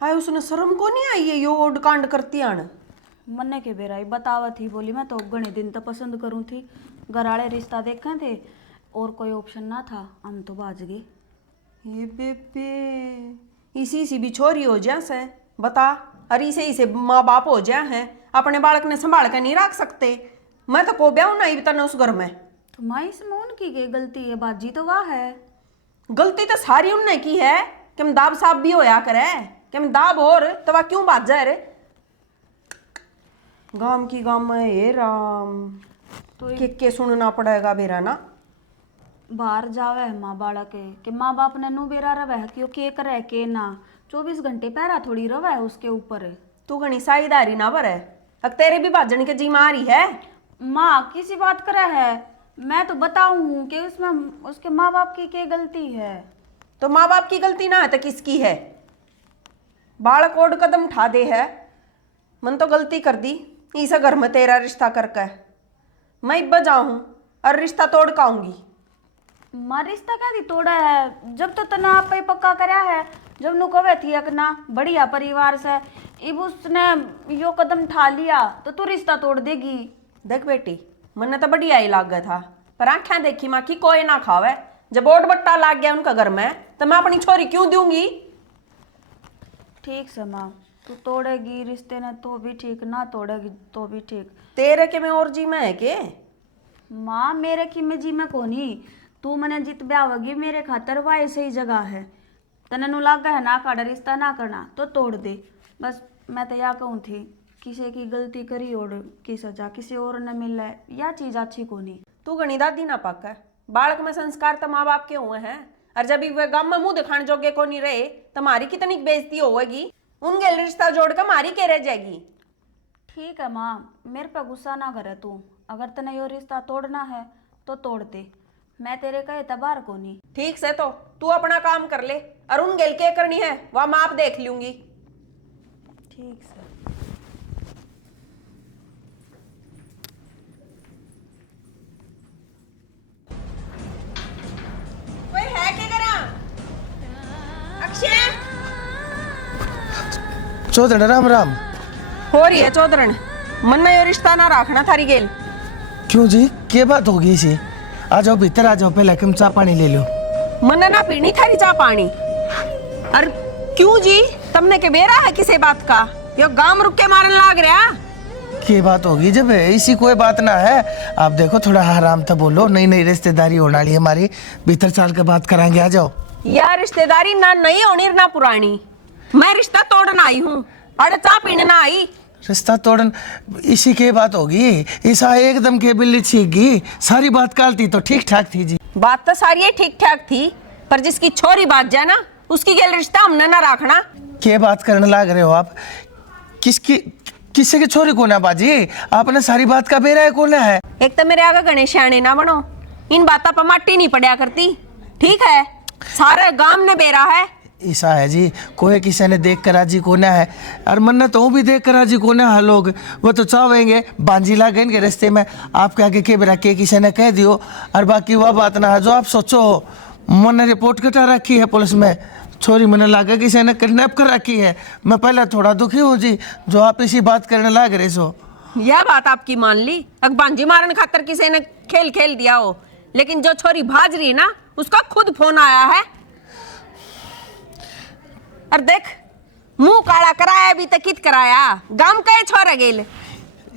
हाय उसने शर्म को नहीं आई है यो ओड कांड करती आन? मन्ने के बेराई बतावा थी, बोली मैं तो घने दिन तक पसंद करूँ थी, घर वाले रिश्ता देखे थे और कोई ऑप्शन ना था, हम तो बाज गए। ये बेबे इसी सी भी छोरी हो जा से बता, अरे इसे माँ बाप हो जा हैं, अपने बालक ने संभाल के नहीं रख सकते। मैं तो को ब्याह नहीं बता उस घर में। तो माँ इसमें उनकी क्या गलती है, बाजी तो वाह है। गलती तो सारी उनने की है, कि दाब साफ भी होया करे, कि दाब और तो वह क्यों बाज जाए रे। गांव की गांव में ये राम तो के सुनना पड़ेगा बेरा ना। बाहर जावे है माँ बालक के कि माँ बाप ने नू बेरा रवे है कि के करे के ना, 24 घंटे पहरा थोड़ी रवे है उसके ऊपर। तू घनी साईदारी ना भरे, अब तेरे भी भाजन के जी मारी है। माँ किसी बात करे है, मैं तो बताऊं कि उसमें उसके माँ बाप की क्या गलती है। तो माँ बाप की गलती ना है तो किसकी है? बालक ओड कदम उठा दे है, मन तो गलती कर दी इस घर में तेरा रिश्ता करके। मैं इब्बा जाऊं और रिश्ता तोड़ के आऊंगी। माँ रिश्ता क्या दी तोड़ा है, जब तो तना आप ही पक्का कराया है, जब नु कवे थी अपना बढ़िया परिवार से, इब उसने यो कदम उठा लिया तो तू रिश्ता तोड़ देगी। देख बेटी मन्ने तो बढ़िया ही लाग गया था, पर आंखें देखी माँ की कोई ना खावे। जब ओट बट्टा लाग गया उनका घर में तो मैं अपनी छोरी क्यों दूंगी? ठीक से माँ, तू तोड़ेगी रिश्ते ने तो भी ठीक, ना तोड़ेगी तो भी ठीक। तेरे के में और जी में है के? माँ मेरे की में जी में कोनी, तू मने जित ब्याह होगी मेरे खातर वह ऐसे ही जगह है। तने नु लागा है ना काड़ा रिश्ता ना करना तो तोड़ दे। बस मैं तो या कहूँ थी किसी की गलती करी और की सजा किसी और न मिले, या चीज अच्छी कोनी। तू घनी दादी ना पक है, बालक में संस्कार तो माँ बाप के हुए हैं, और जब वह गांव में मुंह दिखाने जोगे को नहीं रहे तुम्हारी कितनी बेइज्जती होगी। उनके रिश्ता जोड़ कर मारी के रह जाएगी। ठीक है माँ, मेरे पे गुस्सा ना करे तू, अगर तने यो रिश्ता तोड़ना है तो तोड़ दे, मैं तेरे का एतबार को नहीं। ठीक से तो तू अपना काम कर ले, और उन गेल के करनी है वह मैं आप देख लूंगी। ठीक से। कोई है क्या करा? अक्षय चौधरी राम राम। हो रही है चौधरन, मन में यो रिश्ता ना रखना थारी गेल। क्यों जी क्या बात होगी इसे? आ जाओ भीतर आ जाओ, पहले तुम चाय पानी ले लो। मन ना पीनी थारी चाय पानी। अरे क्यों जी तुमने के बेरा है किसी बात का? यो गांव रुक के मारन लाग रहा। क्या बात होगी जब ऐसी कोई बात ना है। आप देखो थोड़ा आराम से बोलो, नई नई रिश्तेदारी होने वाली है हमारी, भीतर चाल के बात कराएंगे, आ जाओ। यार रिश्तेदारी ना नई होनी ना पुरानी, मैं रिश्ता तोड़ना आई हूँ, अरे चाय पीने ना आई। रिश्ता तोड़न इसी की बात होगी? ऐसा एकदम के बिल्ली छीक गई, सारी बात कालती तो ठीक ठाक थी जी। बात तो सारी ठीक ठाक थी, पर जिसकी छोरी बात जाए ना उसकी गेल रिश्ता हमने ना रखना। क्या बात करने लग रहे हो आप? किसकी किससे की छोरी कौन है बाजी? आपने सारी बात का बेरा है कौन है? एक तो मेरे आगे गणेश आने ना बनो, इन बातों पर माटी नहीं पड़ा करती, ठीक है? सारे गांव ने बेरा है। ऐसा है जी, कोई किसी ने देख कर राजी कोना है, और मन तो भी देख कर राजी कोना है लोग। वो तो चाहेंगे बांजी लागे इनके रास्ते में आपके आगे के बेरा के किसी ने कह दियो, और बाकी वह बात ना है जो आप सोचो। मैंने रिपोर्ट कटा रखी है पुलिस में, छोरी मैंने लागा किसी ने किडनैप कर रखी है। मैं पहले थोड़ा दुखी हूँ जी जो आप इसी बात करने लग रहे सो। यह बात आपकी मान ली, बांजी मारने खातर किसी ने खेल खेल दिया हो, लेकिन जो छोरी भाज रही है ना उसका खुद फोन आया है। और देख मुंह काला कराया भी तक कित कराया, गांव के छोरा गेल।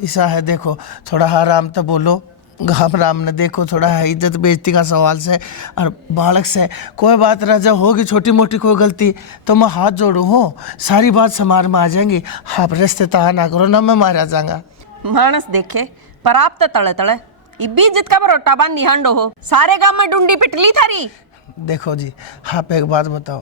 ऐसा है देखो, थोड़ा आराम तो बोलो, गाम राम ने देखो थोड़ा है इज्जत बेइज्जती का सवाल से, और बालक से कोई बात ना जब होगी छोटी मोटी कोई गलती तो मैं हाथ जोड़ू हो, सारी बात समार में आ जाएंगी। आप रिश्ते तहा ना करो ना मैं मारा जाऊंगा। मानस देखे पर आप तो तड़े तड़े इब्बी इज्जत का बरोटा बांधी हंडो हो, सारे गांव में डुंडी पिटली थारी। देखो जी आप एक बात बताओ,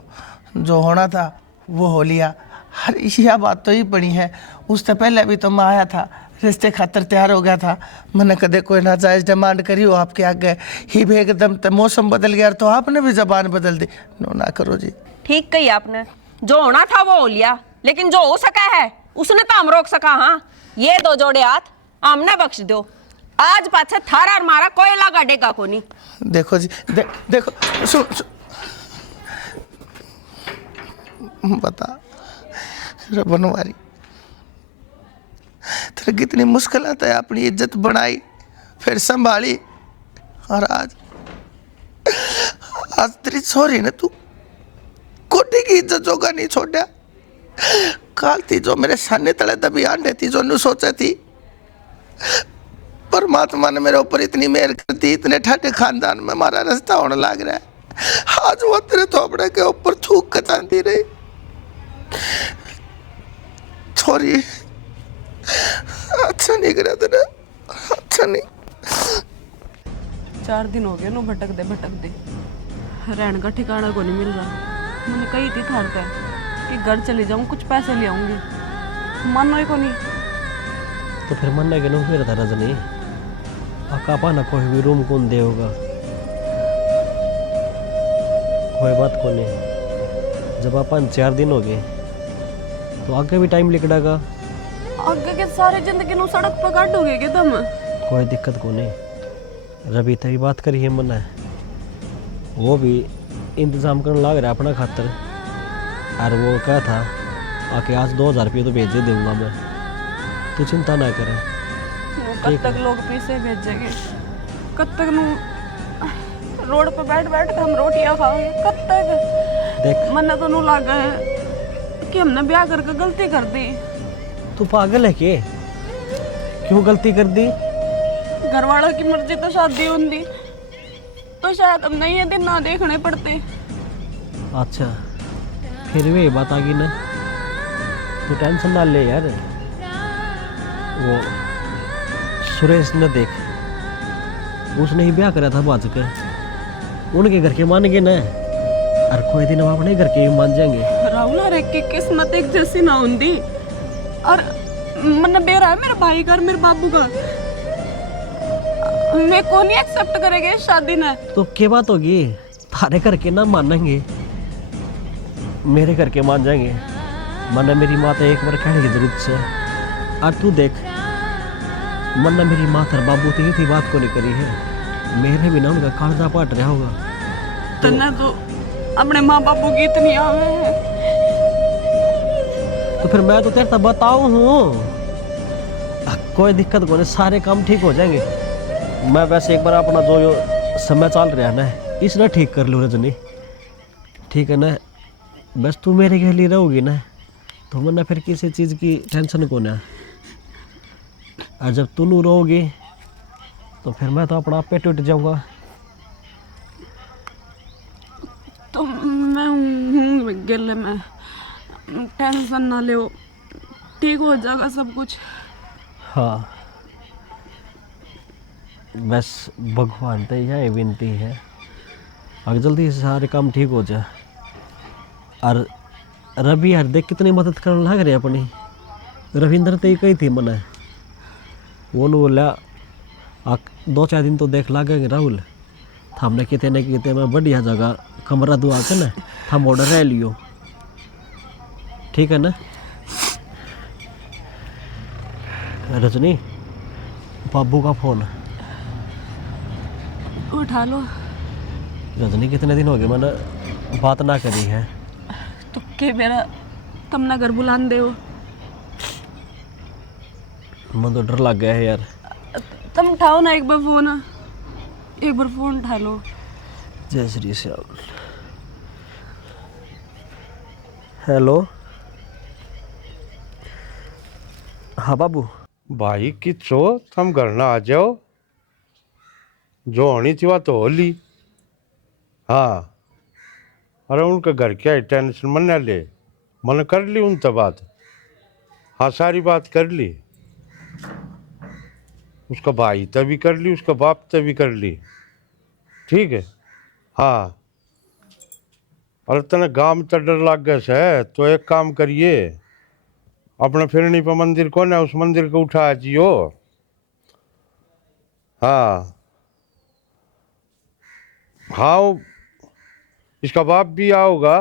जो होना था वो हो लिया, हर यह बात तो ही पड़ी है। उससे पहले भी तो मैं आया था, रिश्ते खातर तैयार हो गया था, मैंने कदे कोई नाजायज डिमांड करी हो आपके आगे ही भी एकदम मौसम बदल गया तो आपने भी जबान बदल दी। नो ना करो जी। ठीक कही आपने, जो होना था वो हो लिया, लेकिन जो हो सका है उसने तो हम रोक सका। हाँ ये दो जोड़े हाथ आमने बख्श दो, आज पाछे थारा और मारा कोई लगा डेगा को नहीं। देखो जी देखो बता बनवारी तेरे कितनी मुश्किल आता है, अपनी इज्जत बनाई फिर संभाली, और आज तेरी छोरी ने तू कोटी की इज्जत जोगा नहीं छोड़ा। काल थी जो मेरे सामने तले दबी आंडे थी जो नु सोचा थी, परमात्मा ने मेरे ऊपर इतनी मेहर कर दी, इतने ठाटे खानदान में हमारा रास्ता होने लग रहा है। आज वो तेरे थोपड़े के ऊपर थूक कताती रही। छोरी अच्छा नहीं करा तेरा, अच्छा नहीं। 4 दिन हो गए नो भटक दे रहने का ठिकाना को नहीं मिल रहा। मैंने कही थी थारते कि घर चली जाऊँ, कुछ पैसे ले आऊंगी, मानो ही को नहीं। तो फिर मन के नो फिर था रजनी आका पाना कोई भी रूम कौन दे होगा, कोई बात को नहीं। जब अपन 4 दिन हो गए तो आगे भी टाइम लिकड़ागा, आगे के सारे जिंदगी नु सड़क पर काटोगे के तुम। कोई दिक्कत को नहीं। रवि तभी बात करी है मन है, वो भी इंतजाम करने लग रहा है अपना खातर, और वो क्या था आके आज 2000 रुपये तो भेज दूंगा मैं, तू चिंता ना करे। कब तक लोग पैसे भेजेंगे, कब तक नु रोड पर बैठ बैठ के हम रोटियां खाएंगे, कब तक? देख मन तो नु लगा है कि हमने ब्याह करके गलती कर दी। तू पागल है के? क्यों गलती कर दी? घर वालों की मर्जी तो शादी होती तो शायद हम नहीं ये दिन ना देखने पड़ते। अच्छा फिर भी ये बात आ गई ना, तू टेंशन ना ले यार। वो सुरेश ने देख, उसने ही ब्याह करा था बाज कर, उनके घर के मान गए ना, और कोई दिन हम अपने घर के भी मान जाएंगे। राहुल हर एक की किस्मत एक जैसी ना होती, और मन बेरा है मेरे भाई का और मेरे बाबू का, मैं कौन ही एक्सेप्ट करेंगे इस शादी ने। तो क्या बात होगी, थारे घर के ना मानेंगे, मेरे घर के मान जाएंगे। मन्ना मेरी माँ तो एक बार कहने की जरूरत है, और तू देख मन्ना मेरी माँ तर बाबू तो थी बात को नहीं करी है, मेरे बिना उनका कालजा पाट रहा होगा। तन्ने तो अपने माँ बापू की इतनी आवे है, तो फिर मैं तो तेरे बताऊं हूँ, कोई दिक्कत को नहीं, सारे काम ठीक हो जाएंगे। मैं वैसे एक बार अपना जो समय चल रहा है ना इसने ठीक कर लूँ रजनी, ठीक है ना। बस तू मेरे के लिए रहोगी ना तो मैं फिर किसी चीज़ की टेंशन को ना, और जब तू नू रहोगी तो फिर मैं तो अपना आप पे टूट जाऊंगा। तो मैं हूँ गिले में, टेंशन ना ले, ठीक हो जाएगा सब कुछ। हाँ बस भगवान तो यही विनती है, अगर जल्दी से सारे काम ठीक हो जाए। और रवि यार देख कितनी मदद करने लग रहे अपनी, रविंद्र ते कही थी मने वो न बोला 2-4 दिन तो देख लागेंगे राहुल, हमने कहते न कहते मैं बढ़िया जगह कमरा दुआ के ना हम ऑर्डर रह लियो, ठीक है ना। रजनी बाबू का फोन उठा लो। रजनी कितने दिन हो गए मैंने बात ना करी है। तो के मेरा तुम ना घर बुलान दे हो। मैं तो डर लग गया है यार। तुम उठाओ ना एक बार फोन, एक बार फोन उठा लो। जय श्री श्याम। हेलो हाँ बाबू। भाई किच्छो तुम घर ना आ जाओ, जो होनी थी वह तो हो ली। हाँ अरे उनका घर क्या है, टेंशन मन ना ले, मन कर ली उन तो बात। हाँ सारी बात कर ली, उसका भाई तभी कर ली, उसका बाप तभी कर ली, ठीक है। हाँ अरे तने गांव में तो डर लग गया है, तो एक काम करिए, अपने फिरनी पर मंदिर कौन है, उस मंदिर को उठा जियो। हाँ हाँ इसका बाप भी आओगा,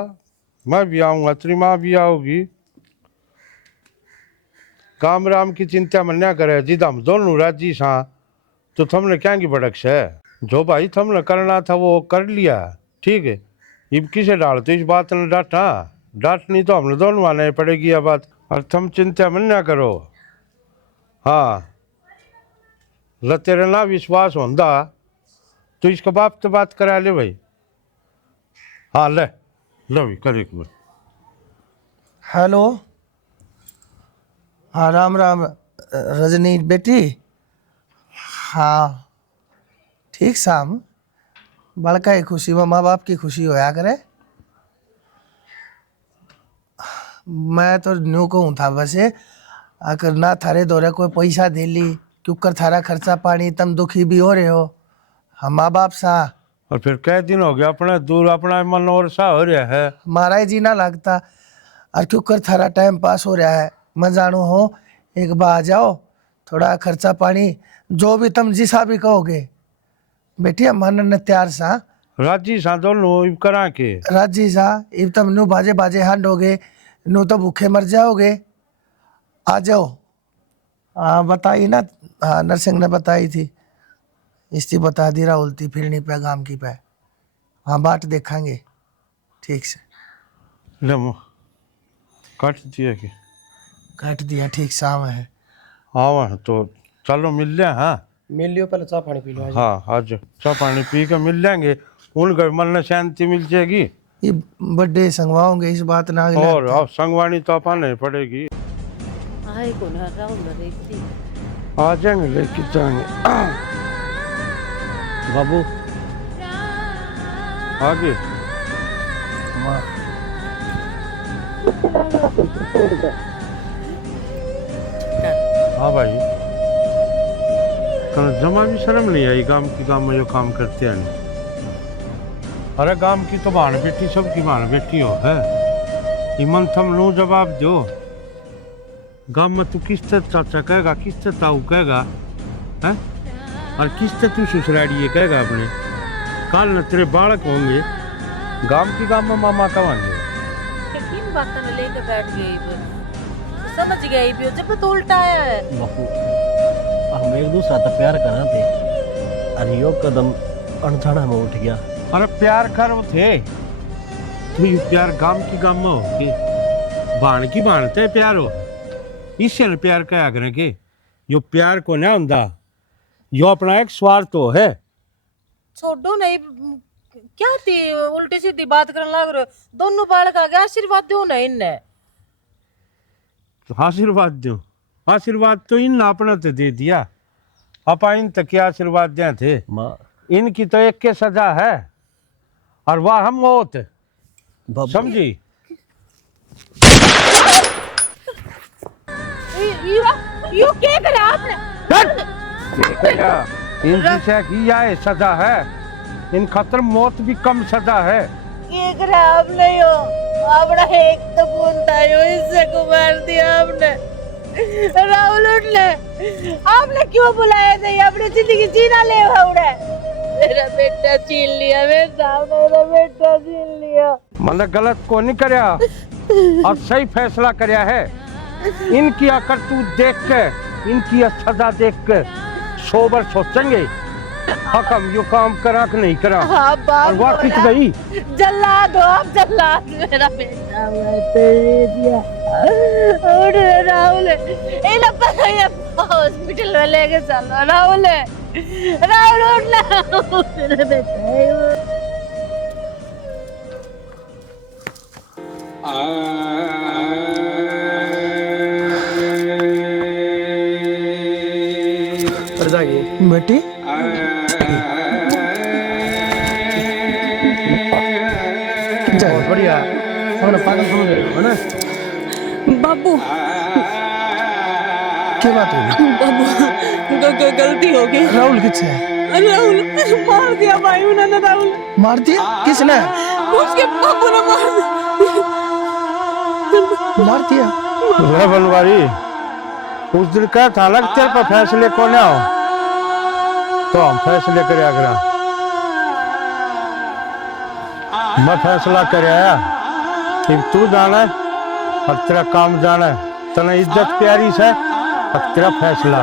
मैं भी आऊँगा, तेरी माँ भी आओगी। काम राम की चिंता मन ना करे, जिद हम दोनों राजी सा तो थमने क्या की भड़क है। जो भाई थमने करना था वो कर लिया, ठीक है। अब किसे डाल तो इस बात ने डांटा, डांटनी तो हमने दोनों आने पड़ेगी यह बात। और तुम चिंता मन ना करो। हाँ ल तेरे ना विश्वास होंदा तो इसका बाप तो बात करा ले भाई। हाँ ले लो भी कर एक मिनट। हेलो हाँ राम राम रजनी बेटी। हाँ ठीक शाम बड़का की खुशी में माँ बाप की खुशी होया करे। मैं तो न्यू कहूँ था वैसे, अगर ना थारे दौरे कोई पैसा दे ली क्योंकि थारा खर्चा पानी तुम दुखी भी हो रहे हो, हम माँ बाप सा। और फिर कई दिन हो गया अपना दूर, अपना मन और सा हो रहा है, मारा ही जी ना लगता। और क्योंकि थारा टाइम पास हो रहा है, मैं जानू हो एक बार आ जाओ, थोड़ा खर्चा पानी जो भी तुम जिसा भी कहोगे बेटी हम मानने तैयार सा। राजी सा दोनों इब करा के राजी सा। इब तुम नू बाजे बाजे हांडोगे, नू तो भूखे मर जाओगे। आ जाओ। हाँ बताई ना, हाँ नरसिंह ने बताई थी, इसकी बता दी राहुल थी फिरनी पे गांव की पे। हाँ बाट देखेंगे ठीक से। ले मो काट दिया कि काट दिया ठीक शाम है। हाँ तो चलो मिल ले। हाँ मिल लियो, पहले चाय पानी पी लो। हाँ आज चाय पानी पी के मिल लेंगे, उनका मन में शांति मिल जाएगी। ये बर्थडे संगवाओगे इस बात ना। और अब संगवानी तो पाने पड़ेगी। आए को ना राहुल देखती आ जाएंगे लेके जाएंगे। बाबू आगे हाँ भाई जमा भी शर्म नहीं आई गांव की, गांव में जो काम करते हैं। अरे गांव की तो भान बेटी, सबकी भान बेटी हो है। ईमन थम लो जवाब दो। गांव में तू किस तरह चाचा कहेगा, किस तरह ताऊ कहेगा है, और किस तरह तू ससुराड़ी कहेगा अपने। कल न तेरे बालक होंगे, गांव की गांव में मामा कहेंगे। किन बातों ने लेकर बैठ गई, समझ गई भी जब तो उल्टा आया है। बापू हम एक दूसरा तो प्यार करा थे, और यो कदम अनजाना में उठ गया। अरे प्यार करो थे तो ये प्यार गांव की गांव में होगी, बाण की बाणते प्यार हो। इससे प्यार क्या करें के, यो प्यार को ना होंदा, यो अपना एक स्वार्थ तो है। छोड़ो नहीं, क्या थी उल्टी सीधी बात करने लग रहे हो। दोनों बालक आ गए, आशीर्वाद दो ना इन्हें। तो आशीर्वाद दो, आशीर्वाद तो इन अपना तो दे दिया, अपा इन तक क्या आशीर्वाद दिया थे। माँ इनकी तो एक के सजा है और वह हम मौत, समझी। यो क्या करा आपने? इनकी से किया है सजा है, इन खतर मौत भी कम सजा है। ये करा आपने यो, आपने एक तो बूंदा यो इससे को मार दिया आपने। राहुल उठ ले, आपने क्यों बुलाया था? ये अपनी जिंदगी जीना ले उड़े। मेरा बेटा छीन लिया, मेरा बेटा छीन लिया। मैंने गलत को नहीं करया और सही फैसला करया है। इनकी करतूत देख के, इनकी सजा देख के 100 बार सोचेंगे हकम यो काम करा कि नहीं करा। हाँ बाप, और वह पिट गई। जल्लाद हो आप, जल्लाद। मेरा बेटा उठ राहुल, हॉस्पिटल में लेके चलो। राहुल राहुल उठ ना, मेरा बेटा। बेटी बहुत बढ़िया, हमने पागल समझ रहे हो ना। बाबू क्या बात होगी? बाबू गलती हो गई। राहुल किससे है? राहुल मार दिया भाई उन्होंने। राहुल मार दिया? किसने? उसके बाबू ने मार दिया? रे बनवारी, उस दिन क्या था लग तेरे पर फैसले को ना हो तो हम फैसले करया करा। मैं फैसला करया कि तू जाना है और तेरा काम जाना है। तना इज्जत प्यारी से और तेरा फैसला।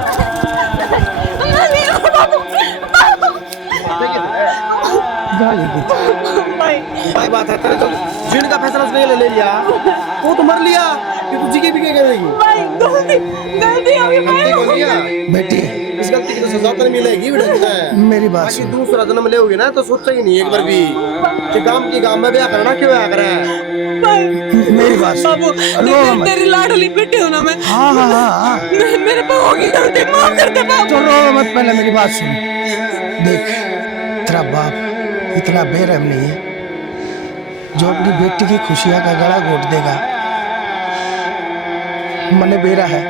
भाई बात है तेरे तो जीने का फैसला उसने ले लिया, वो तो मर लिया कि तू जी के भी क्या करेगी? गलती हो गई बेटी, इस गलती की तो सजा तो नहीं मिलेगी बेटा। मेरी बात बाकी सुन। दूसरा जन्म लेओगे ना तो सोचेगी नहीं एक बार भी कि काम की काम में ब्याह करना क्यों ब्याह करा है। मेरी बात सुन। बाबू तेरी लाडली बेटी हो ना मैं। हाँ हाँ हाँ, मेरे पे होगी गलती, माफ कर दे बाबू। तो रो मत, पहले मेरी बात सुन। देख, तेरा बाप इतना बेरहम नहीं है जो अपनी बेटी की खुशियां का गला घोट देगा। मने बेरा है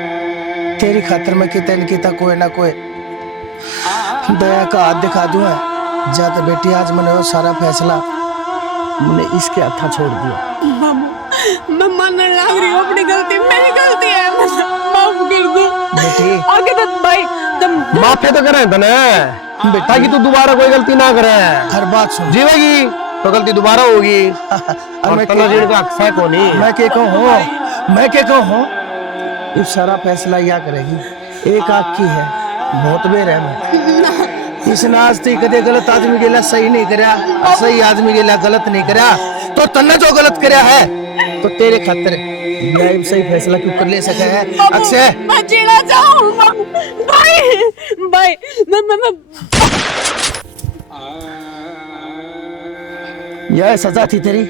तेरी खातर में कितने न किता कोई ना कोई दया का हाथ दिखा दूं है। जाते बेटी, आज मैंने वो सारा फैसला मैंने इसके हाथा छोड़ दिया। बाबू मैं मानने लग रही हूँ अपनी गलती, मेरी गलती है, माफ कर दो बेटी। आगे तो भाई तुम माफी तो करे तने ताकि तू दोबारा कोई गलती ना करे। हर बात सुन, जीवेगी तो गलती दोबारा होगी। मैं के कहूँ ये सारा फैसला या करेगी। एक आँख की है, बहुत बेरहम है। इसने आज तक कदे गलत आदमी के लिए सही नहीं करा, सही आदमी के लिए गलत नहीं करा। तो तन्ने जो गलत करा है तो तेरे खातिर न्याय सही फैसला क्यों कर ले सके है? अक्षय मैं जीना चाहूँ भाई, भाई मैं यह सजा थी तेरी?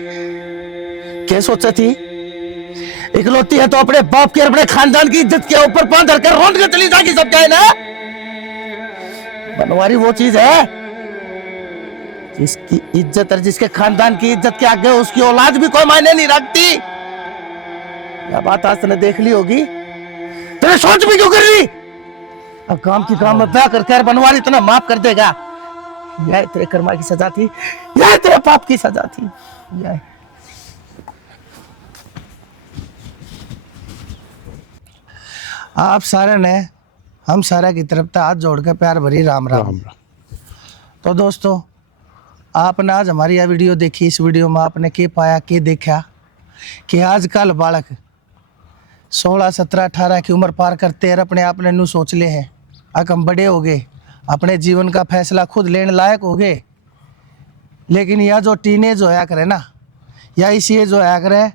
क्या सोचा थी? इकलौती है तो अपने बाप की और अपने खानदान की इज्जत के ऊपर पांव धरकर रोंद के चली जाएगी सब क्या ना? बनवारी वो चीज है जिसकी इज्जत और जिसके खानदान की इज्जत के आगे उसकी औलाद भी कोई मायने नहीं रखती। यह बात आज तूने देख ली होगी, तेरे सोच भी क्यों कर ली? अब काम की काम में ब्याह करके बनवारी इतना माफ कर देगा। यह तेरे कर्मा की सजा थी, यह तेरे पाप की सजा थी। यह आप सारे ने हम सारा की तरफ से हाथ जोड़कर प्यार भरी राम राम। तो दोस्तों, आपने आज हमारी यह वीडियो देखी। इस वीडियो में आपने क्या पाया, क्या देखा कि आजकल बालक 16, 17, 18 की उम्र पार करते हैं, अपने आप ने नू सोच ले हैं अब हम बड़े हो गए, अपने जीवन का फैसला खुद लेने लायक हो गए। लेकिन यह जो टीनेज होया करे ना, या इसी एज होया करे,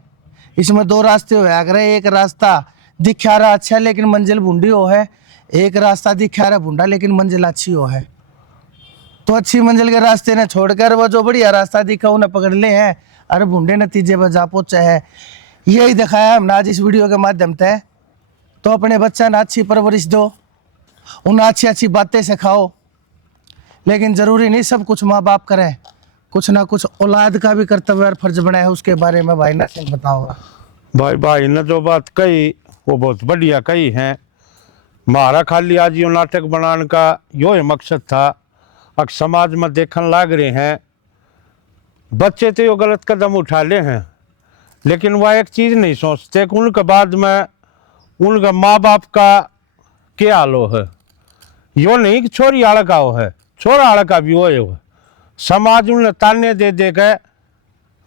इसमें दो रास्ते होया करे। एक रास्ता दिखा रहा अच्छा लेकिन मंजिल भूंडी हो है, एक रास्ता दिखा रहा भूंडा लेकिन मंजिल अच्छी हो है। तो अच्छी मंजिल के रास्ते ने छोड़कर वो जो बढ़िया रास्ता दिखा उन्हें पकड़ ले हैं और भूंडे नतीजे पर जा पहुँचे है। यही दिखाया हमने आज इस वीडियो के माध्यम से। तो अपने बच्चा ने अच्छी परवरिश दो, उन्हें अच्छी अच्छी बातें सिखाओ, लेकिन ज़रूरी नहीं सब कुछ माँ बाप करें, कुछ ना कुछ औलाद का भी कर्तव्य और फर्ज बना है। उसके बारे में भाई नरसिंह बताऊंगा। भाई ने जो बात कही वो बहुत बढ़िया कही है। हमारा खाली आज यो नाटक बनाने का यो ही मकसद था। अब समाज में देखने लाग रहे हैं बच्चे तो यो गलत कदम उठा ले हैं, लेकिन वह एक चीज़ नहीं सोचते कि उनके बाद में उनका माँ बाप का क्या हाल हो है। यो नहीं कि छोरी आड़ का हो है, छोरा आड़ का भी हो। समाज उन्हें ताने दे दे के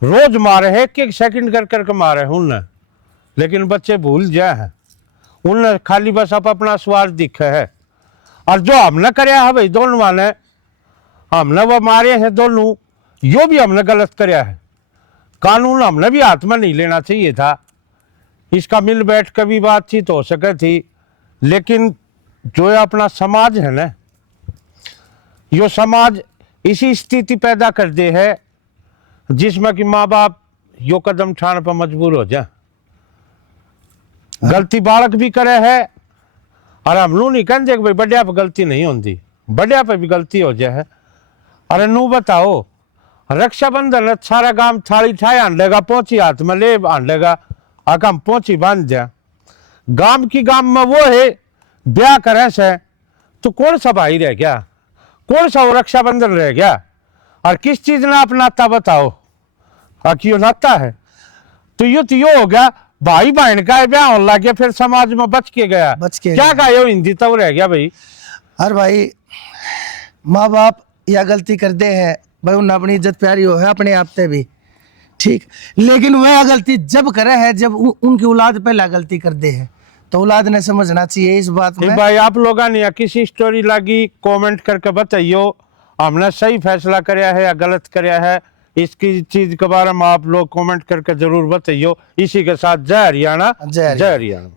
रोज मारे है, एक एक सेकंड कर करके मारे हैं उन्हें, लेकिन बच्चे भूल जाए हैं। उन्हें खाली बस अपना स्वार्थ दिखा है। और जो हमने कराया है भाई दोनों माने, हमने वो मारे हैं दोनों, यो भी हमने गलत कराया है। कानून हमने भी हाथ में नहीं लेना चाहिए था। इसका मिल बैठ कर भी बातचीत हो सके थी, लेकिन जो अपना समाज है ना, यो समाज इसी स्थिति पैदा कर दे है जिसमें कि माँ बाप यो कदम उठाने पर मजबूर हो जाए। गलती बालक भी करे है, और हम लोग नहीं कहते कि भाई बढ़िया पर गलती नहीं होती, बढ़िया पर भी गलती हो जाए। अरे नू बताओ, रक्षाबंधन सारा गांव थाली ठाए आंडेगा, पहुंची हाथ में ले आंडेगा, आका हम पहुंची बांध दिया। गांव की गांव में वो है ब्याह करे से तो कौन सा भाई रह गया, कौन सा वो रक्षाबंधन रह गया। और किस चीज ने आप नाता बताओ, क्यों नाता है। तो यो हो गया भाई बहन का ब्याह होने लग गया, फिर समाज में बच के गया। क्या गायो हिंदी तो रह गया भाई। अरे भाई माँ बाप या गलती करते हैं भाई, उन्हें अपनी इज्जत प्यारी हो है अपने आप से भी ठीक, लेकिन वह गलती जब करे है जब उनकी औलाद पहला गलती कर दे है, तो औलाद ने समझना चाहिए इस बात में। भाई आप लोगों ने किसी स्टोरी लगी कमेंट करके बताइयो, हमने सही फैसला कराया है या गलत कराया है, इसकी चीज के बारे में आप लोग कमेंट करके जरूर बताइयो। इसी के साथ जय हरियाणा, जय हरियाणा।